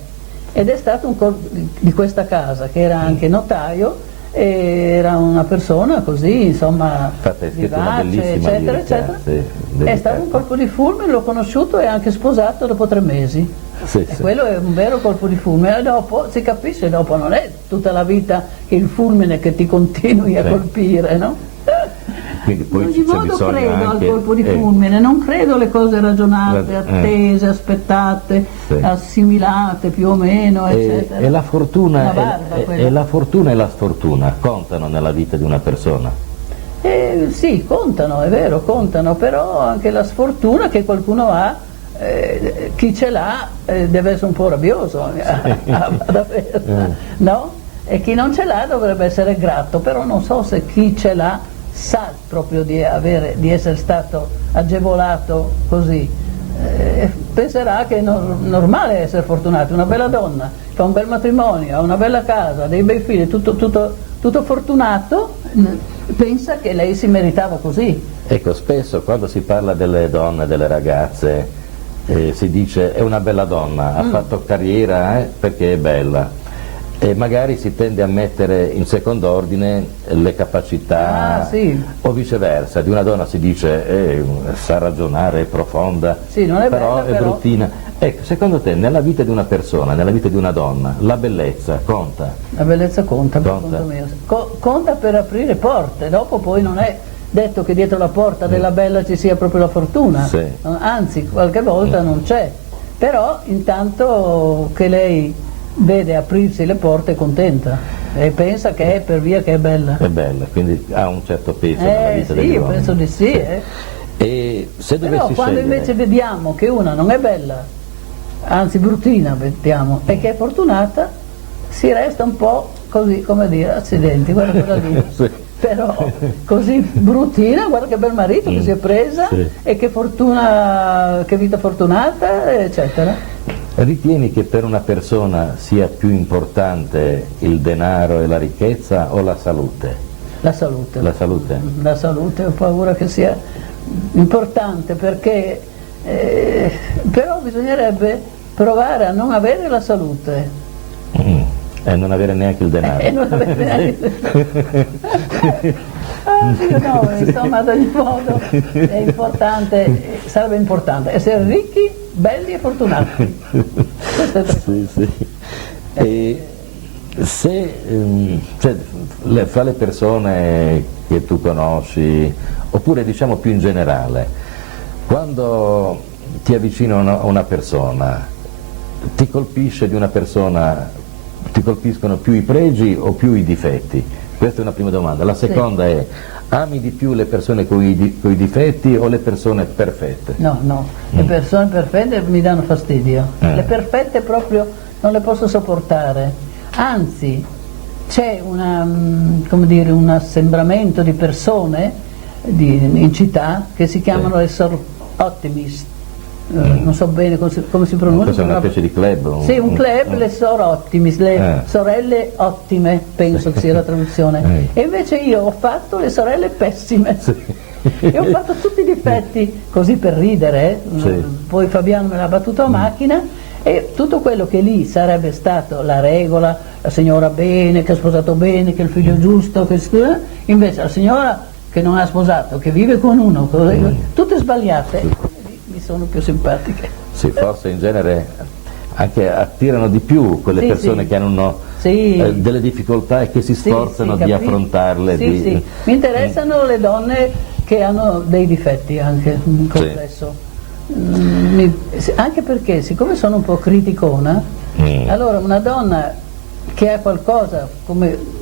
ed è stato un colpo di questa casa, che era anche notaio, e era una persona così, insomma, vivace, eccetera, eccetera. È stato un colpo di fulmine, l'ho conosciuto e anche sposato dopo 3 mesi. E quello è un vero colpo di fulmine, e dopo si capisce, dopo non è tutta la vita il fulmine che ti continui a colpire, no? Quindi poi in ogni modo credo anche, al colpo di fulmine, non credo alle cose ragionate, attese, aspettate, assimilate più o meno, eccetera. E la fortuna e la sfortuna contano nella vita di una persona? Sì, contano, è vero, contano, però anche la sfortuna che qualcuno ha chi ce l'ha deve essere un po' rabbioso ad averla, no? E chi non ce l'ha dovrebbe essere grato, però non so se chi ce l'ha sa proprio di essere stato agevolato così. Penserà che è normale essere fortunati. Una bella donna fa un bel matrimonio, ha una bella casa, dei bei figli, tutto fortunato, pensa che lei si meritava così. Ecco, spesso quando si parla delle donne, delle ragazze, si dice è una bella donna, ha fatto carriera perché è bella. E magari si tende a mettere in secondo ordine le capacità, sì. O viceversa, di una donna si dice sa ragionare, è profonda, sì, non è però bella, è bruttina. Ecco, secondo te nella vita di una persona, nella vita di una donna, la bellezza conta? La bellezza conta. Per conto mio. Conta per aprire porte, dopo poi non è detto che dietro la porta della bella ci sia proprio la fortuna, sì. Anzi qualche volta non c'è, però intanto che lei vede aprirsi le porte è contenta e pensa che è per via che è bella. È bella, quindi ha un certo peso nella vita degli uomini. Penso di sì. E se però quando invece vediamo che una non è bella, anzi bruttina vediamo, e che è fortunata, si resta un po' così, come dire, accidenti, guarda quella lì. Sì. Però così bruttina, guarda che bel marito che si è presa, sì. E che fortuna, che vita fortunata, eccetera. Ritieni che per una persona sia più importante il denaro e la ricchezza o la salute? La salute. La salute? La salute, ho paura che sia importante perché però bisognerebbe provare a non avere la salute. E non avere neanche il denaro. E non avere neanche il denaro. No, insomma, ad ogni modo è importante, sarebbe importante essere ricchi, belli e fortunati. Sì, sì. E se fra le persone che tu conosci, oppure diciamo più in generale, quando ti avvicina a una persona, ti colpisce di una persona, ti colpiscono più i pregi o più i difetti? Questa è una prima domanda. La seconda è: ami di più le persone con i difetti o le persone perfette? No, le persone perfette mi danno fastidio, le perfette proprio non le posso sopportare, anzi c'è un assembramento di persone in città che si chiamano le optimist. Non so bene come si pronuncia. Questo è una specie di club? Sì, un club, le optimis, le sorelle ottime, penso che sia la traduzione. E invece io ho fatto le sorelle pessime. Sì. E ho fatto tutti i difetti, così per ridere, sì. Poi Fabiano me l'ha battuto a macchina, e tutto quello che lì sarebbe stato la regola, la signora bene, che ha sposato bene, che è il figlio giusto, invece la signora che non ha sposato, che vive con uno, tutte sbagliate. Sono più simpatiche. Sì, forse in genere anche attirano di più quelle persone che hanno delle difficoltà e che si sforzano di affrontarle. Mi interessano le donne che hanno dei difetti anche in complesso. Anche perché, siccome sono un po' criticona, allora una donna che ha qualcosa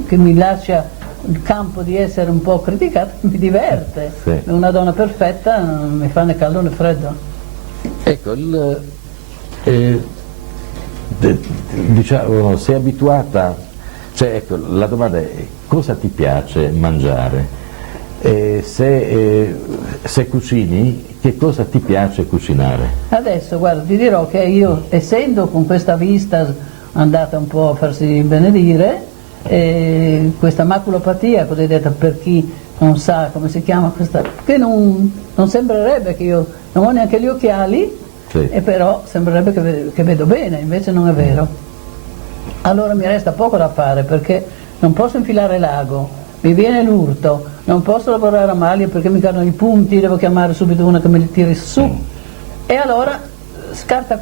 che mi lascia il campo di essere un po' criticata mi diverte. Una donna perfetta non mi fa né caldo né freddo. Ecco, diciamo, sei abituata, cioè ecco, la domanda è: cosa ti piace mangiare? Se cucini, che cosa ti piace cucinare? Adesso guarda, ti dirò che io, essendo con questa vista andata un po' a farsi benedire, questa maculopatia cosiddetta, per chi non sa come si chiama questa, che non sembrerebbe che io non ho neanche gli occhiali, e però sembrerebbe che vedo bene, invece non è vero. Allora mi resta poco da fare, perché non posso infilare l'ago, mi viene l'urto, non posso lavorare a maglia perché mi cadono i punti, devo chiamare subito una che me li tiri su, e allora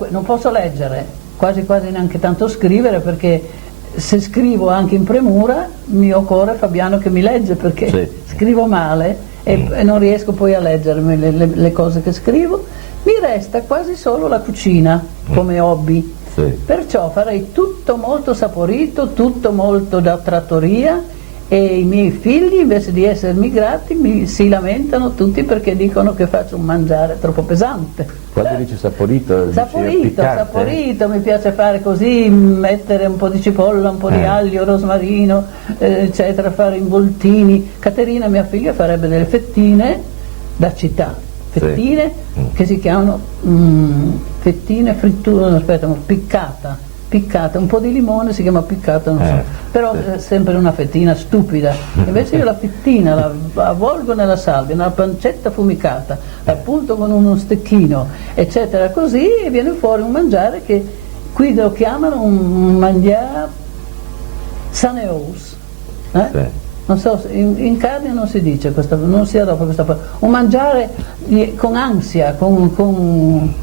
non posso leggere, quasi neanche tanto scrivere, perché se scrivo anche in premura mi occorre Fabiano che mi legge, perché scrivo male e non riesco poi a leggermi le cose che scrivo. Mi resta quasi solo la cucina come hobby, perciò farei tutto molto saporito, tutto molto da trattoria, e i miei figli invece di essere migrati si lamentano tutti perché dicono che faccio un mangiare troppo pesante. Quando dici saporito, dici Saporito, piccante? saporito, mi piace fare così, mettere un po' di cipolla, un po' di aglio, rosmarino, eccetera, fare involtini. Caterina, mia figlia, farebbe delle fettine da città, fettine che si chiamano fettine frittura, aspetta, piccata, un po' di limone si chiama piccata, non so, però è sempre una fettina stupida. Invece io la fettina la avvolgo nella salvia, nella pancetta affumicata, la punto con uno stecchino, eccetera, così, e viene fuori un mangiare che qui lo chiamano un mangiare saneous. Non so, in carne non si dice questa, non si adopera questa parola. Un mangiare con ansia, con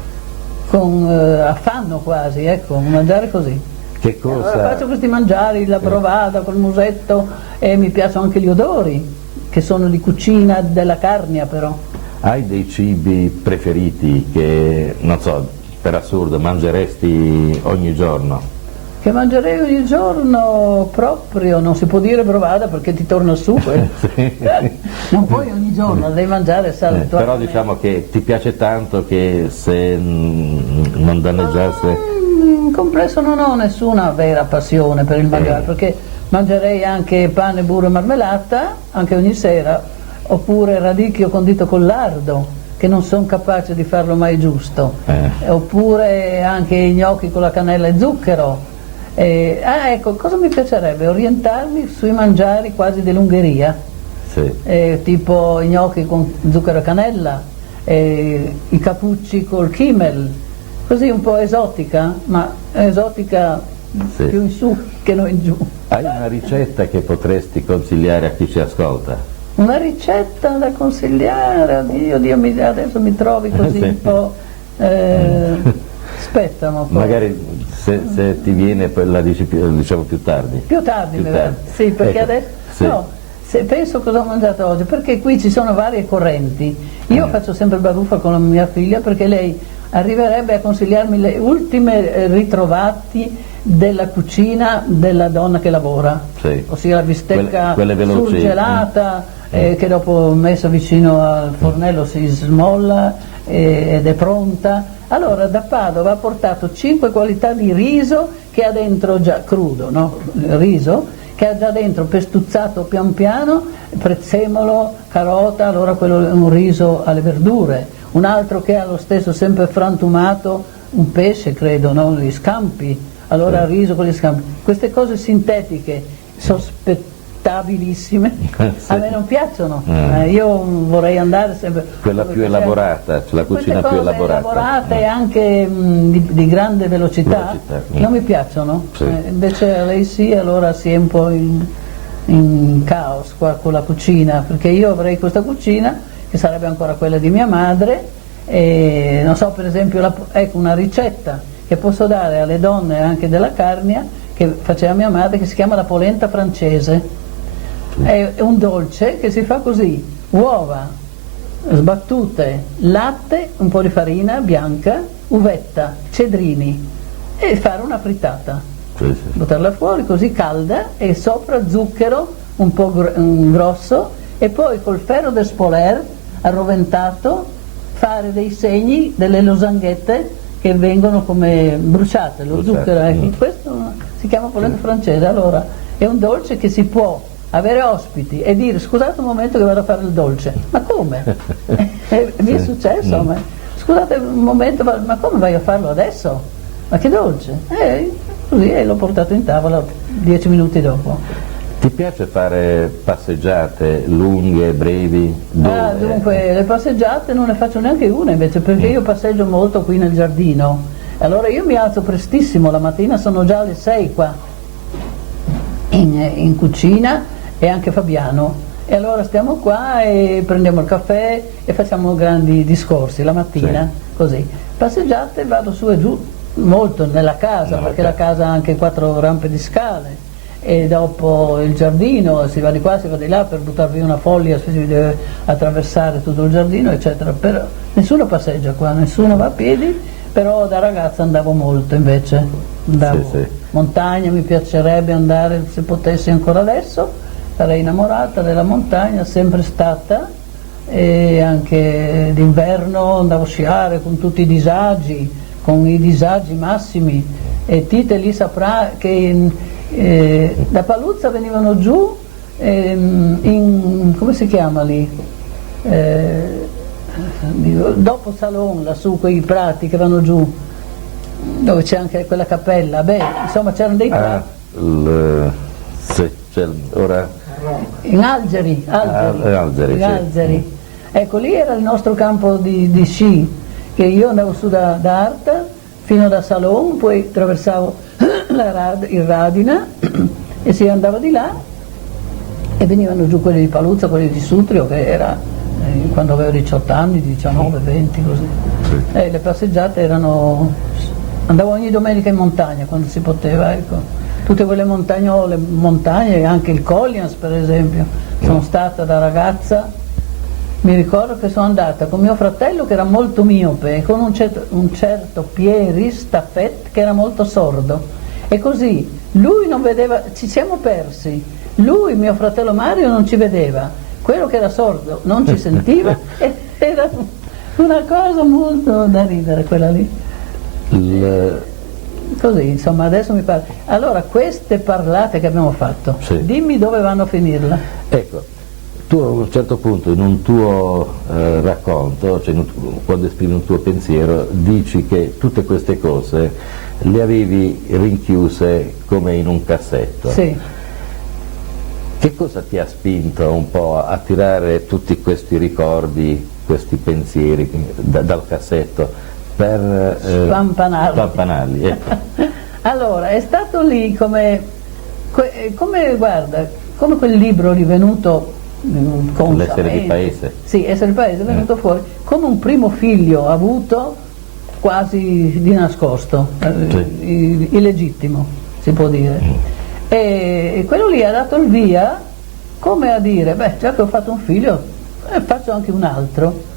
affanno quasi, ecco, un mangiare così. Che cosa? Allora faccio questi mangiari, la brovada col musetto, e mi piacciono anche gli odori, che sono di cucina della Carnia però. Hai dei cibi preferiti che, non so, per assurdo, mangeresti ogni giorno? Che mangerei ogni giorno proprio, non si può dire brovada perché ti torna su. Non puoi ogni giorno, devi mangiare saltuariamente. Però diciamo che ti piace tanto che se non danneggiasse... In complesso non ho nessuna vera passione per il mangiare, perché mangerei anche pane, burro e marmellata, anche ogni sera, oppure radicchio condito col lardo, che non sono capace di farlo mai giusto, oppure anche i gnocchi con la cannella e zucchero. Ecco, cosa mi piacerebbe? Orientarmi sui mangiari quasi dell'Ungheria, tipo i gnocchi con zucchero e cannella, i cappucci col kimmel, così un po' esotica, ma esotica più in su che non in giù. Hai una ricetta che potresti consigliare a chi ci ascolta? Una ricetta da consigliare? Oddio, adesso mi trovi così un po'... aspetta un po'. Magari se ti viene poi la dici diciamo più tardi. Più tardi. Sì, perché ecco, adesso... No, se penso cosa ho mangiato oggi, perché qui ci sono varie correnti. Io faccio sempre baruffa con la mia figlia perché lei arriverebbe a consigliarmi le ultime ritrovati della cucina della donna che lavora, ossia la bistecca quelle surgelata, che dopo messa vicino al fornello si smolla ed è pronta. Allora da Padova ha portato 5 qualità di riso che ha dentro già crudo, no? Il riso che ha già dentro pestuzzato pian piano, prezzemolo, carota, allora quello è un riso alle verdure, un altro che ha lo stesso sempre frantumato, un pesce credo, no? Gli scampi, allora riso con gli scampi. Queste cose sintetiche, sospettabilissime, a me non piacciono, io vorrei andare sempre... Quella più elaborata, cioè la cucina più elaborata. E anche di grande velocità. Non mi piacciono, invece lei sì, allora si è un po' in caos qua con la cucina, perché io avrei questa cucina che sarebbe ancora quella di mia madre, e non so, per esempio, ecco una ricetta che posso dare alle donne anche della Carnia che faceva mia madre, che si chiama la polenta francese. È un dolce che si fa così: uova sbattute, latte, un po' di farina bianca, uvetta, cedrini, e fare una frittata, buttarla fuori così calda, e sopra zucchero un po' grosso, e poi col ferro de spoler arroventato fare dei segni, delle losanghette che vengono come bruciate, lo zucchero, questo si chiama polenta francese. Allora è un dolce che si può avere ospiti e dire: scusate un momento che vado a fare il dolce. Ma come? Mi è successo, ma scusate un momento, ma come vai a farlo adesso? Ma che dolce? Così, e l'ho portato in tavola 10 minuti dopo. Ti piace fare passeggiate lunghe, brevi? Dunque, le passeggiate non ne faccio neanche una invece, perché io passeggio molto qui nel giardino. Allora io mi alzo prestissimo la mattina, sono già alle 6 qua in cucina, e anche Fabiano, e allora stiamo qua e prendiamo il caffè e facciamo grandi discorsi la mattina, così. Passeggiate, vado su e giù molto nella casa, perché la casa ha anche 4 rampe di scale, e dopo il giardino si va di qua, si va di là per buttare via una foglia, si deve attraversare tutto il giardino, eccetera. Però nessuno passeggia qua, nessuno va a piedi, però da ragazza andavo molto invece, andavo montagna, mi piacerebbe andare se potessi ancora adesso, sarei innamorata della montagna, sempre stata, e anche d'inverno andavo a sciare con tutti i disagi, con i disagi massimi, e Tite lì saprà che da Paluzza venivano giù, come si chiama lì? Dopo Salon, lassù, quei prati che vanno giù, dove c'è anche quella cappella, insomma c'erano dei prati. Ora In Algeri. Sì. Ecco, lì era il nostro campo di sci, che io andavo su da Arta fino da Salon, poi attraversavo il Radina e si andava di là, e venivano giù quelli di Paluzza, quelli di Sutrio, che era quando avevo 18 anni, 19, 20, così. Sì. Le passeggiate andavo ogni domenica in montagna quando si poteva, ecco. Tutte quelle montagne, anche il Collians per esempio, sono stata da ragazza. Mi ricordo che sono andata con mio fratello, che era molto miope, e con un certo Pieri Staffet, che era molto sordo, e così lui non vedeva, ci siamo persi, lui, mio fratello Mario, non ci vedeva, quello che era sordo non ci sentiva, e era una cosa molto da ridere quella lì. Così, insomma, adesso mi parla. Allora, queste parlate che abbiamo fatto, sì, dimmi dove vanno a finirla. Ecco, tu a un certo punto in un tuo racconto, cioè quando esprimi un tuo pensiero, dici che tutte queste cose le avevi rinchiuse come in un cassetto. Sì. Che cosa ti ha spinto un po' a tirare tutti questi ricordi, questi pensieri dal cassetto per spampanarli? Ecco. Allora, è stato lì guarda, come quel libro rivenuto L'essere di paese. Sì, Essere di paese è venuto fuori come un primo figlio avuto quasi di nascosto, sì, illegittimo, si può dire. E quello lì ha dato il via, come a dire, già che ho fatto un figlio, faccio anche un altro.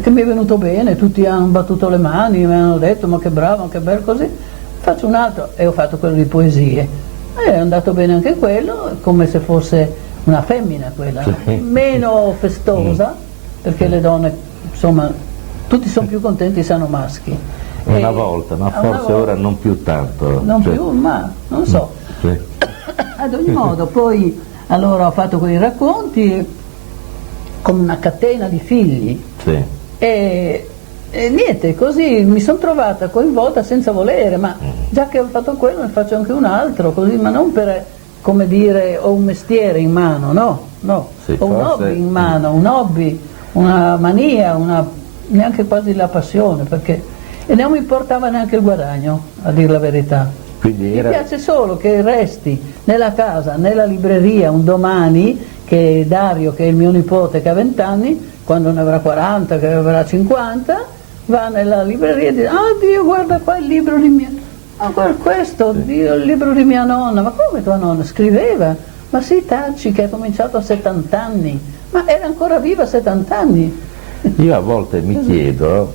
Che mi è venuto bene, tutti hanno battuto le mani, mi hanno detto ma che bravo, che bello, così, faccio un altro, e ho fatto quello di poesie, è andato bene anche quello, come se fosse una femmina quella, sì, meno festosa, perché le donne, insomma, tutti sono più contenti se hanno maschi. Una volta, ma forse ora non più tanto. Non più, ma non so. Sì. Ad ogni modo, poi allora ho fatto quei racconti come una catena di figli, sì, e niente, così mi sono trovata coinvolta senza volere, ma già che ho fatto quello ne faccio anche un altro, così, ma non per, come dire, ho un mestiere in mano, no, sì, ho un hobby in mano, un hobby, una mania, neanche quasi la passione, e non mi importava neanche il guadagno, a dire la verità. Quindi Mi piace solo che resti nella casa, nella libreria, un domani, che Dario, che è il mio nipote, che ha 20 anni, quando ne avrà 40, che avrà 50, va nella libreria e dice: ah Dio, guarda qua il libro di mia, guarda questo, Dio, il libro di mia nonna. Ma come tua nonna? Scriveva? Ma sì, Tacci, che ha cominciato a 70 anni, ma era ancora viva a 70 anni. Io a volte mi chiedo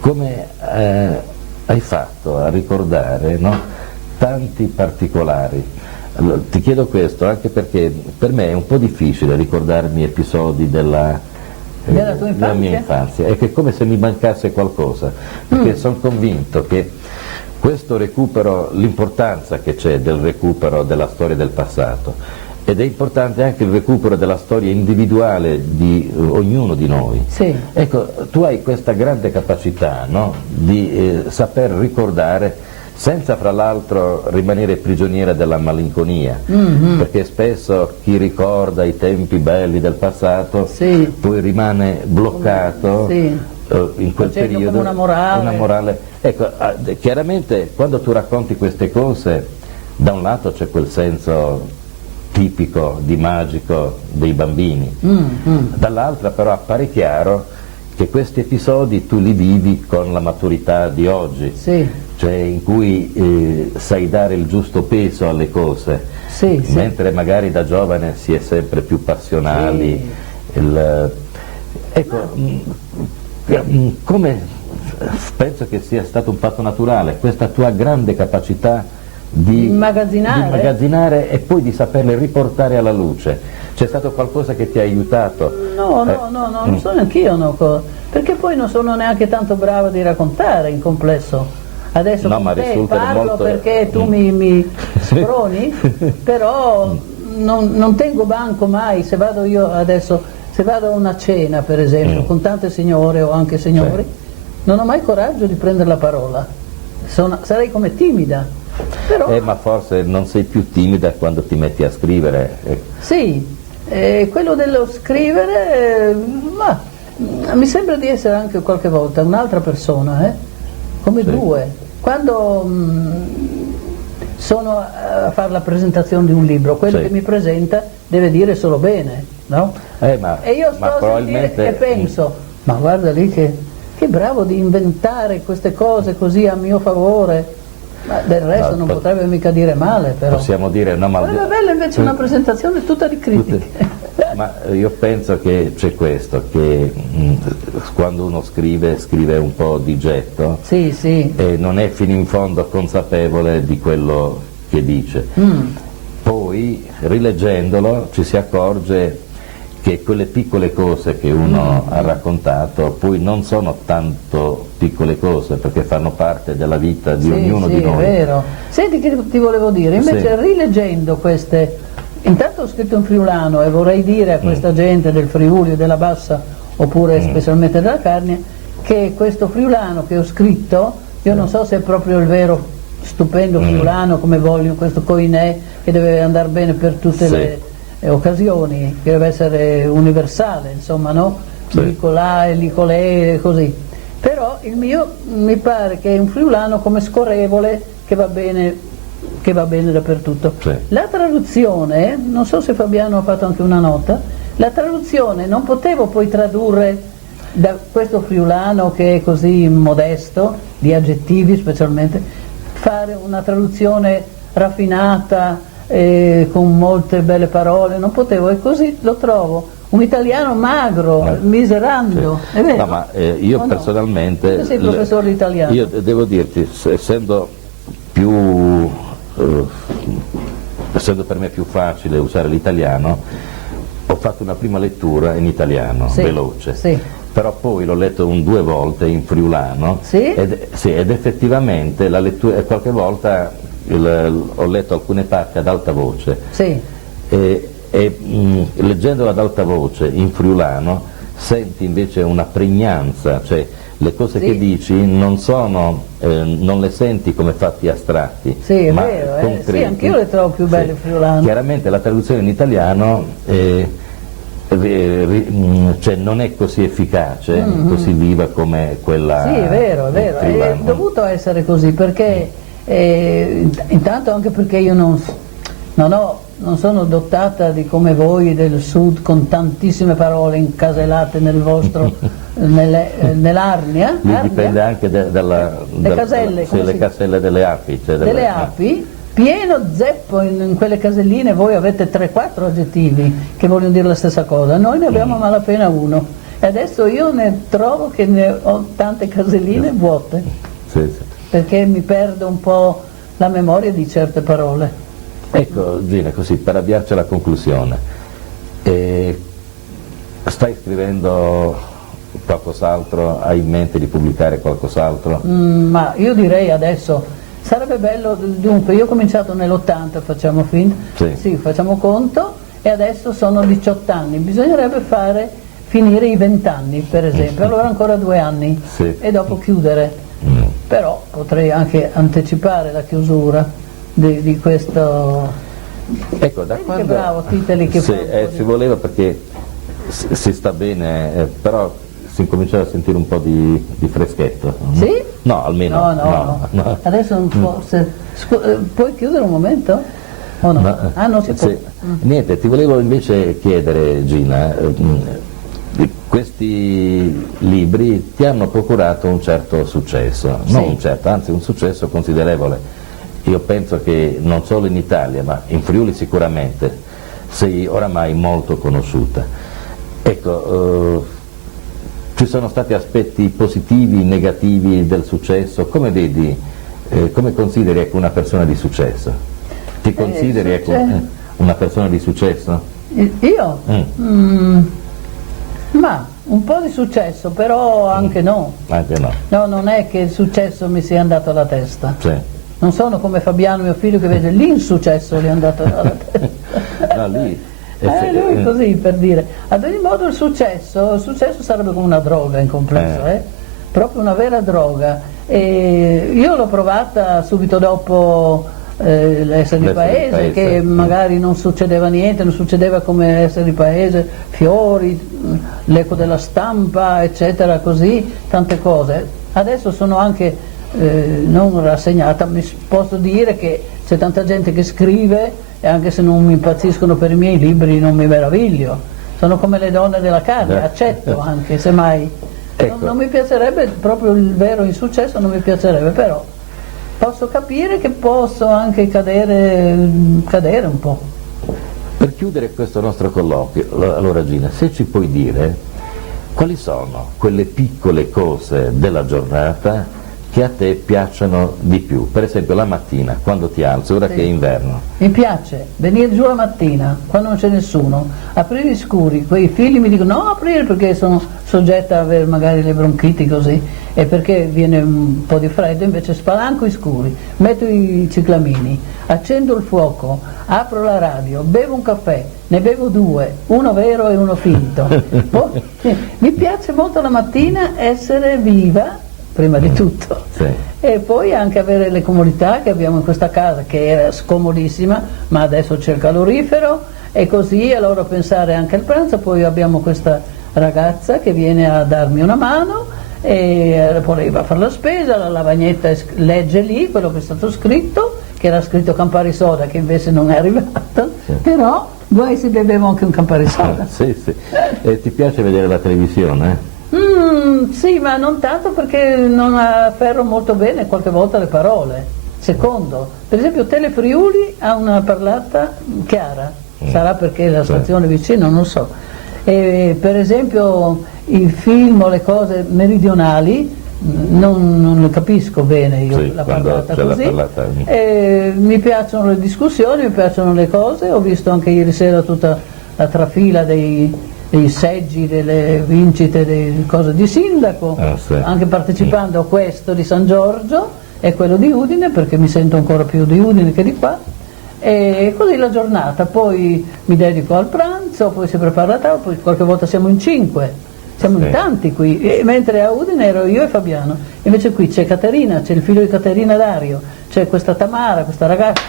come hai fatto a ricordare, no, tanti particolari. Allora, ti chiedo questo anche perché per me è un po' difficile ricordarmi episodi della mia infanzia, è che è come se mi mancasse qualcosa, perché sono convinto che questo recupero, l'importanza che c'è del recupero della storia del passato, ed è importante anche il recupero della storia individuale di ognuno di noi. Sì. Ecco, tu hai questa grande capacità, no, di saper ricordare senza fra l'altro rimanere prigioniera della malinconia, perché spesso chi ricorda i tempi belli del passato, sì, poi rimane bloccato, sì, in quel periodo, come una morale. Ecco, chiaramente quando tu racconti queste cose, da un lato c'è quel senso tipico di magico dei bambini, dall'altra però appare chiaro che questi episodi tu li vivi con la maturità di oggi, sì, cioè in cui sai dare il giusto peso alle cose, sì, mentre sì, magari da giovane si è sempre più passionali. Sì. Ecco, come penso che sia stato un fatto naturale questa tua grande capacità di immagazzinare e poi di saperle riportare alla luce. C'è stato qualcosa che ti ha aiutato? No, non so neanch'io, perché poi non sono neanche tanto brava di raccontare in complesso. Adesso No, con ma te risulta parlo molto... perché tu mi sproni, però non tengo banco mai, se vado a una cena per esempio, con tante signore o anche signori, non ho mai coraggio di prendere la parola, sarei come timida. Però... ma forse non sei più timida quando ti metti a scrivere. Sì, quello dello scrivere, ma mi sembra di essere anche qualche volta un'altra persona, come due. Quando sono a fare la presentazione di un libro, quello che mi presenta deve dire solo bene, no? E io sto a sentire e penso, ma guarda lì che bravo di inventare queste cose così a mio favore. Ma del resto non potrebbe mica dire male, però. Possiamo dire no, ma sarebbe bello invece una presentazione tutta di critiche. Ma io penso che c'è questo, che quando uno scrive un po' di getto e non è fino in fondo consapevole di quello che dice. Poi rileggendolo ci si accorge che quelle piccole cose che uno ha raccontato poi non sono tanto piccole cose, perché fanno parte della vita di ognuno di noi. È vero. Senti che ti volevo dire, invece rileggendo queste, intanto ho scritto in friulano e vorrei dire a questa gente del Friuli, della Bassa, oppure specialmente della Carnia, che questo friulano che ho scritto, io non so se è proprio il vero stupendo friulano come voglio, questo coinè che deve andare bene per tutte le occasioni, che deve essere universale, insomma, no? Licolà e licolè e così. Però il mio mi pare che è un friulano come scorrevole che va bene dappertutto. La traduzione, non so se Fabiano ha fatto anche una nota, la traduzione non potevo poi tradurre da questo friulano che è così modesto, di aggettivi specialmente, fare una traduzione raffinata, con molte belle parole, non potevo, e così lo trovo un italiano magro, miserando, è vero? No, ma io personalmente tu sei professore di italiano. Io devo dirti, essendo per me più facile usare l'italiano, ho fatto una prima lettura in italiano, veloce, però poi l'ho letto 2 volte in friulano ed effettivamente la lettura, qualche volta ho letto alcune parti ad alta voce e leggendola ad alta voce in friulano senti invece una pregnanza, cioè le cose che dici non le senti come fatti astratti, ma vero, concreti. Anch'io le trovo più belle in friulano. Chiaramente la traduzione in italiano cioè non è così efficace, così viva come quella. Sì, è vero, è dovuto essere così, perché intanto anche perché io non sono dotata di come voi del sud con tantissime parole incasellate nel vostro nell'arnia. Lì dipende anche le caselle, le caselle delle api, cioè delle api, pieno zeppo in quelle caselline. Voi avete 3-4 aggettivi che vogliono dire la stessa cosa, noi ne abbiamo a malapena uno, e adesso io ne trovo che ne ho tante caselline vuote, perché mi perdo un po' la memoria di certe parole. Ecco Gina, così per avviarci alla conclusione, stai scrivendo qualcos'altro? Hai in mente di pubblicare qualcos'altro? Ma io direi adesso sarebbe bello, dunque io ho cominciato nell'80, facciamo facciamo conto, e adesso sono 18 anni, bisognerebbe finire i 20 anni per esempio, allora ancora 2 anni e dopo chiudere. Però potrei anche anticipare la chiusura di questo. Ecco, da vedi quando... che bravo Titeli che si voleva, perché si sta bene, però si incominciava a sentire un po' di freschetto. Sì? No, almeno no. Adesso forse puoi chiudere un momento? O no? Non si può. Niente, ti volevo invece chiedere, Gina, questi libri ti hanno procurato un certo successo, non un certo, anzi un successo considerevole. Io penso che non solo in Italia, ma in Friuli sicuramente, sei oramai molto conosciuta. Ecco, ci sono stati aspetti positivi, negativi del successo? Come vedi come consideri, ecco, una persona di successo? Ti consideri, ecco, una persona di successo? Io? Ma un po' di successo, però anche no. Anche no. No, non è che il successo mi sia andato alla testa. Sì. Non sono come Fabiano, mio figlio, che vede l'insuccesso gli è andato alla testa. No, lui... lui così, per dire. Ad ogni modo il successo sarebbe come una droga in complesso, proprio una vera droga. E io l'ho provata subito dopo l'Essere di Paese, che magari non succedeva niente, non succedeva come Essere di Paese, fiori, l'eco della stampa, eccetera, così, tante cose. Adesso sono anche non rassegnata, posso dire che c'è tanta gente che scrive e anche se non mi impazziscono per i miei libri non mi meraviglio. Sono come le donne della carne, accetto anche, semmai. Ecco. Non mi piacerebbe, proprio il vero insuccesso non mi piacerebbe, però posso capire che posso anche cadere un po'. Per chiudere questo nostro colloquio, allora Gina, se ci puoi dire quali sono quelle piccole cose della giornata che a te piacciono di più, per esempio la mattina, quando ti alzi, ora che è inverno. Mi piace venire giù la mattina, quando non c'è nessuno, aprire gli scuri, quei figli mi dicono no aprire perché sono soggetta a avere magari le bronchiti così, e perché viene un po' di freddo, invece spalanco i scuri, metto i ciclamini, accendo il fuoco, apro la radio, bevo un caffè, ne bevo due, uno vero e uno finto. Poi, mi piace molto la mattina essere viva, prima di tutto, e poi anche avere le comodità che abbiamo in questa casa, che era scomodissima, ma adesso c'è il calorifero e così, allora pensare anche al pranzo. Poi abbiamo questa ragazza che viene a darmi una mano e poi lei va a fare la spesa, la lavagnetta legge lì quello che è stato scritto, che era scritto Campari Soda, che invece non è arrivato, però guai se bevevo anche un Campari Soda. Sì. E ti piace vedere la televisione? Sì, ma non tanto perché non afferro molto bene qualche volta le parole. Secondo, per esempio Telefriuli ha una parlata chiara, sarà perché la stazione vicino, non so. E, per esempio i film o le cose meridionali non le capisco bene io, la parlata così. Mi piacciono le discussioni, mi piacciono le cose. Ho visto anche ieri sera tutta la trafila dei seggi, delle vincite, delle cose di sindaco, anche partecipando a questo di San Giorgio e quello di Udine, perché mi sento ancora più di Udine che di qua, e così la giornata. Poi mi dedico al pranzo, poi si prepara la tavola, poi qualche volta siamo in 5, siamo in tanti qui, e mentre a Udine ero io e Fabiano, invece qui c'è Caterina, c'è il figlio di Caterina Dario, c'è questa Tamara, questa ragazza,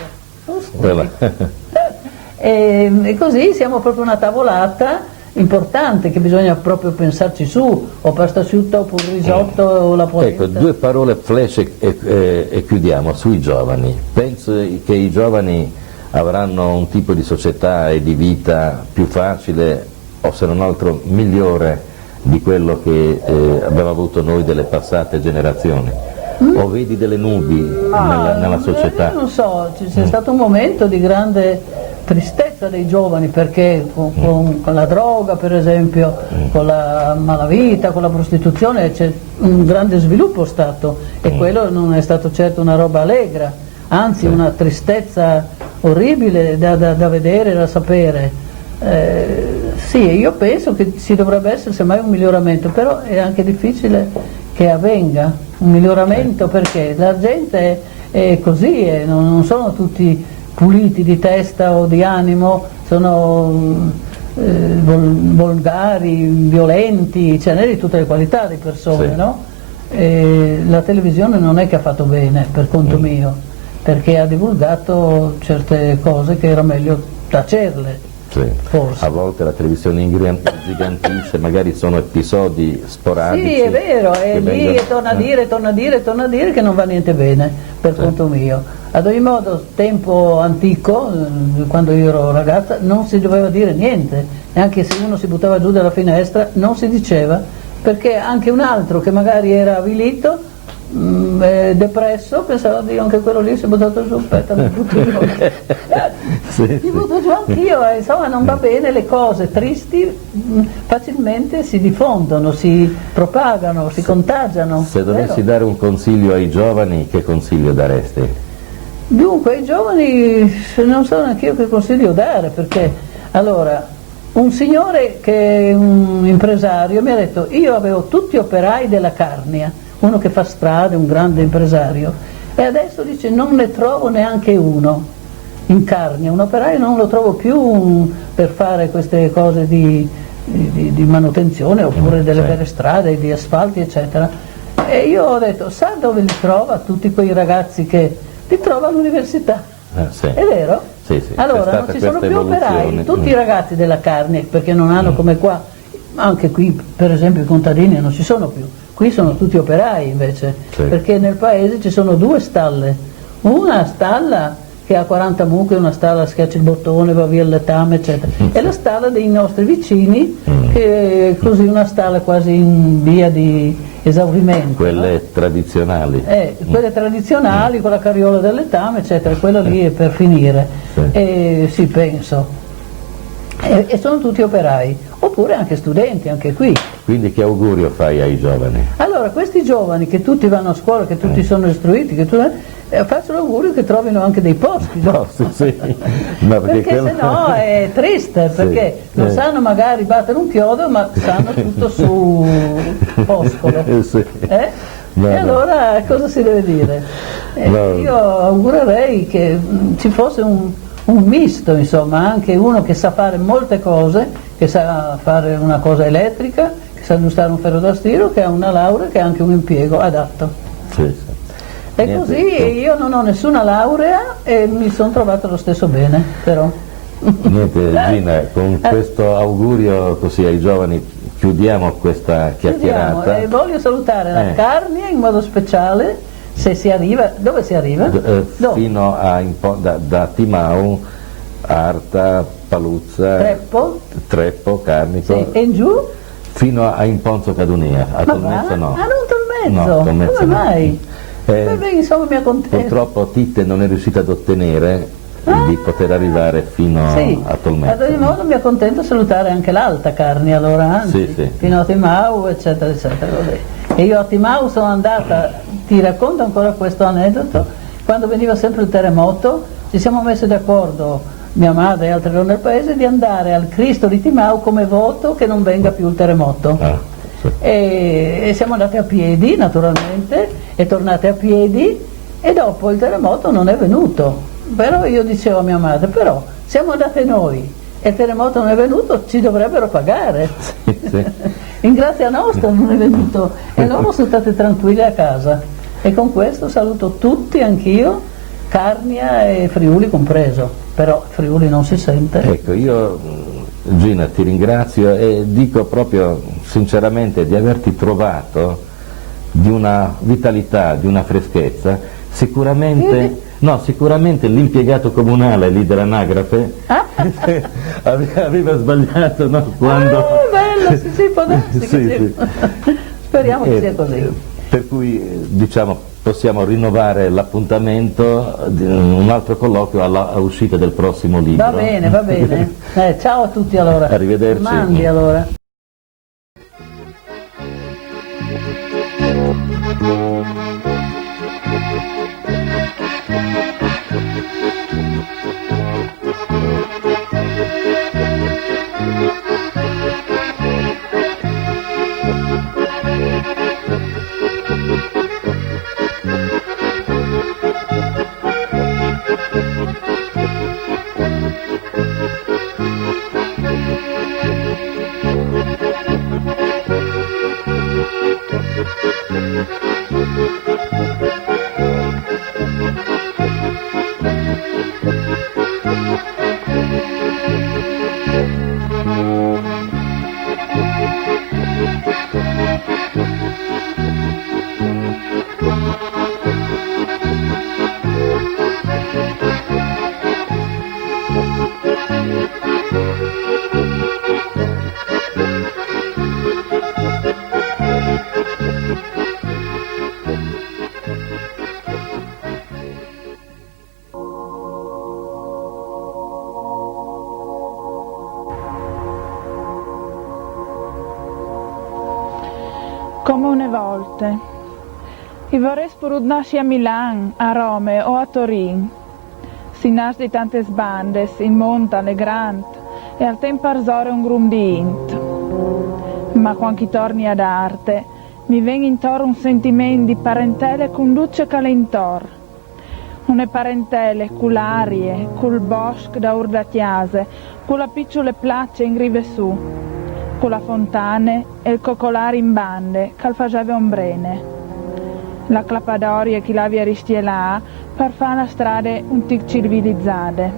e così siamo proprio una tavolata importante che bisogna proprio pensarci su, o pasta asciutta oppure risotto o la polenta. Ecco, 2 parole flash e chiudiamo sui giovani. Penso che i giovani avranno un tipo di società e di vita più facile, o se non altro migliore, di quello che abbiamo avuto noi delle passate generazioni. O vedi delle nubi nella società? Non so, c'è stato un momento di grande tristezza dei giovani, perché con la droga, per esempio, con la malavita, con la prostituzione c'è un grande sviluppo stato, e quello non è stato certo una roba allegra, anzi una tristezza orribile da vedere, da sapere. Sì, io penso che ci dovrebbe essere semmai un miglioramento, però è anche difficile che avvenga un miglioramento, perché la gente è così, non sono tutti puliti di testa o di animo, sono volgari, violenti, ce n'è di tutte le qualità di persone, no? La televisione non è che ha fatto bene, per conto mio, perché ha divulgato certe cose che era meglio tacerle. Forse. A volte la televisione ingigantisce, magari sono episodi sporadici. Sì, è vero, e lì torna a dire che non va niente bene, per conto mio. Ad ogni modo, tempo antico, quando io ero ragazza, non si doveva dire niente, neanche se uno si buttava giù dalla finestra non si diceva, perché anche un altro che magari era avvilito depresso, pensavo, Dio, anche quello lì si è buttato giù, aspetta, mi butto giù. Mi butto giù anch'io, insomma non va bene, le cose tristi facilmente si diffondono, si propagano, si contagiano. Se dovessi dare un consiglio ai giovani, che consiglio daresti? Dunque, ai giovani non so neanche io che consiglio dare, perché allora un signore che è un impresario mi ha detto: io avevo tutti operai della Carnia, uno che fa strade, un grande impresario, e adesso dice non ne trovo neanche uno in Carnia, un operaio non lo trovo più per fare queste cose di manutenzione oppure delle vere strade, di asfalti eccetera. E io ho detto: sa dove li trova tutti quei ragazzi che li trova all'università? Sì. È vero? Sì, sì. Allora non ci sono più operai, tutti i ragazzi della Carnia, perché non hanno come qua, anche qui per esempio i contadini non ci sono più, qui sono tutti operai invece, sì. Perché nel paese ci sono due stalle, una stalla che ha 40 mucche, una stalla schiaccia il bottone, va via il letame eccetera, e la stalla dei nostri vicini che è così una stalla quasi in via di esaurimento. Quelle no? Tradizionali. Quelle tradizionali con la carriola del letame eccetera, quella lì è per finire. Sì. Sì, penso. E sono tutti operai, oppure anche studenti, anche qui. Quindi che augurio fai ai giovani? Allora, questi giovani che tutti vanno a scuola, che tutti sono istruiti, faccio l'augurio che trovino anche dei posti. No, sì. No, perché se no è triste, perché non sanno magari battere un chiodo, ma sanno tutto su Foscolo. Sì. No, e allora cosa si deve dire? Io augurerei che ci fosse un misto, insomma, anche uno che sa fare molte cose, che sa fare una cosa elettrica, che sa aggiustare un ferro da stiro, che ha una laurea, che ha anche un impiego adatto. Sì. E Niente, così io non ho nessuna laurea e mi sono trovato lo stesso bene, però. Niente Gina, con questo augurio così ai giovani chiudiamo questa chiacchierata. E voglio salutare la Carnia in modo speciale, se si arriva, dove si arriva? Fino da Timau, Arta, Paluzza, Treppo, Carnico, sì. E in giù? Fino a Imponzo Cadunia, a Tolmezzo no. Ah, non Tolmezzo? No, Tolmezzo come no. mai? Insomma mi accontento. Purtroppo Titte non è riuscita ad ottenere di poter arrivare fino a Tolmezzo. Ad ogni modo mi accontento a salutare anche l'Alta Carnia, allora, anzi, sì. fino a Timau, eccetera, eccetera. Vabbè. E io a Timau sono andata, ti racconto ancora questo aneddoto, quando veniva sempre il terremoto, ci siamo messi d'accordo, mia madre e altre donne del paese, di andare al Cristo di Timau come voto che non venga più il terremoto. Sì. E siamo andati a piedi, naturalmente, e tornate a piedi, e dopo il terremoto non è venuto. Però io dicevo a mia madre, però siamo andate noi e il terremoto non è venuto, ci dovrebbero pagare. Sì. In grazia nostra non è venuto e loro sono state tranquille a casa. E con questo saluto tutti, anch'io, Carnia e Friuli compreso, però Friuli non si sente. Ecco, io Gina ti ringrazio e dico proprio sinceramente di averti trovato di una vitalità, di una freschezza, sicuramente l'impiegato comunale lì dell'anagrafe aveva sbagliato, no? Quando... bello, sì, può darsi sì. Speriamo che sia così. Per cui diciamo possiamo rinnovare l'appuntamento di un altro colloquio alla uscita del prossimo libro. Va bene. Ciao a tutti allora. Arrivederci. Mandi allora. come una volta. I vorrei sporud nasci a Milan, a Roma o a Torino. Si nasce di tante sbandes, in monta, alle grand, e al tempo arzore un grum di int. Ma quando torni ad arte, mi viene intorno un sentimento di parentele con luce calentor. Une parentele col arie, col bosco da urdatiase, con la picciole placce in rive su, con la fontane e il coccolare in bande, che faceva ombrene. La clapadoria che l'avia ristielà per fare la strada un tic civilizzate.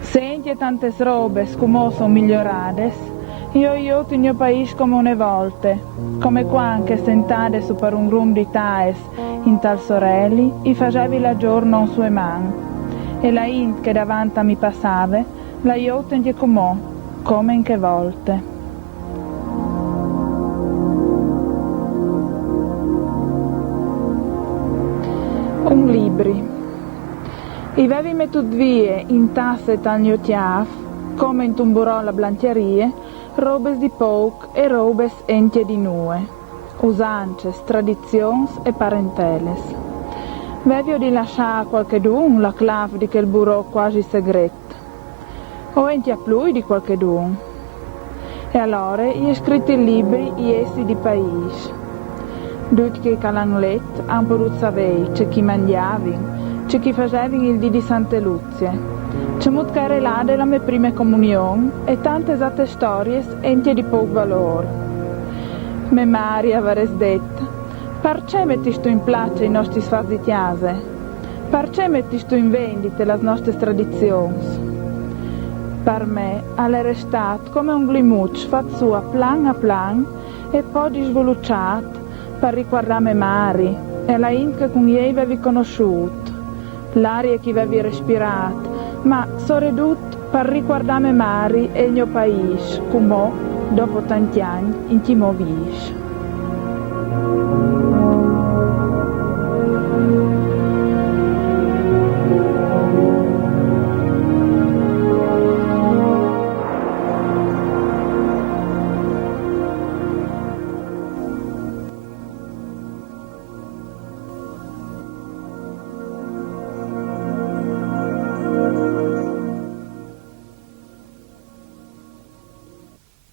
Senti tante robe come sono migliorate, io in mio paese come une volte, come quando sentate su per un grum di taes in tal sorelli, i facevi la giorno in sue mani, e la int che davanti mi passava, la io tenti come in che volte. Un libri. I vevi mettuti vie in tasse tal mio tiaf, come in tumburò la blancherie, robes di poc e robes entie di nue, usances, tradizions e parenteles. Vevio di lasciare qualchedun la clav di quel burò quasi segret, o entia plui di qualchedun. E allora gli scritti libri gli essi di paese. Tutti che calanlet han potuto sapere c'è chi mangiavin, c'è chi facevin il dì di Sante Luzie, c'è mut che era là della mia prima comunione e tante esatte storie entie di poco valore. Me Maria avares detta, perché mettiš tu in place i nostri sfazi di chiase? Perché mettiš tu in vendite le nostre tradizioni? Per me all'era stato come un glimuccio fatto su a plan e poi svolucciato per riguardarmi mari e la int che con lei avevi conosciuto, l'aria che avevi respirato, ma soprattutto per riguardarmi mari e il mio paese, come dopo tanti anni in chi mo vis.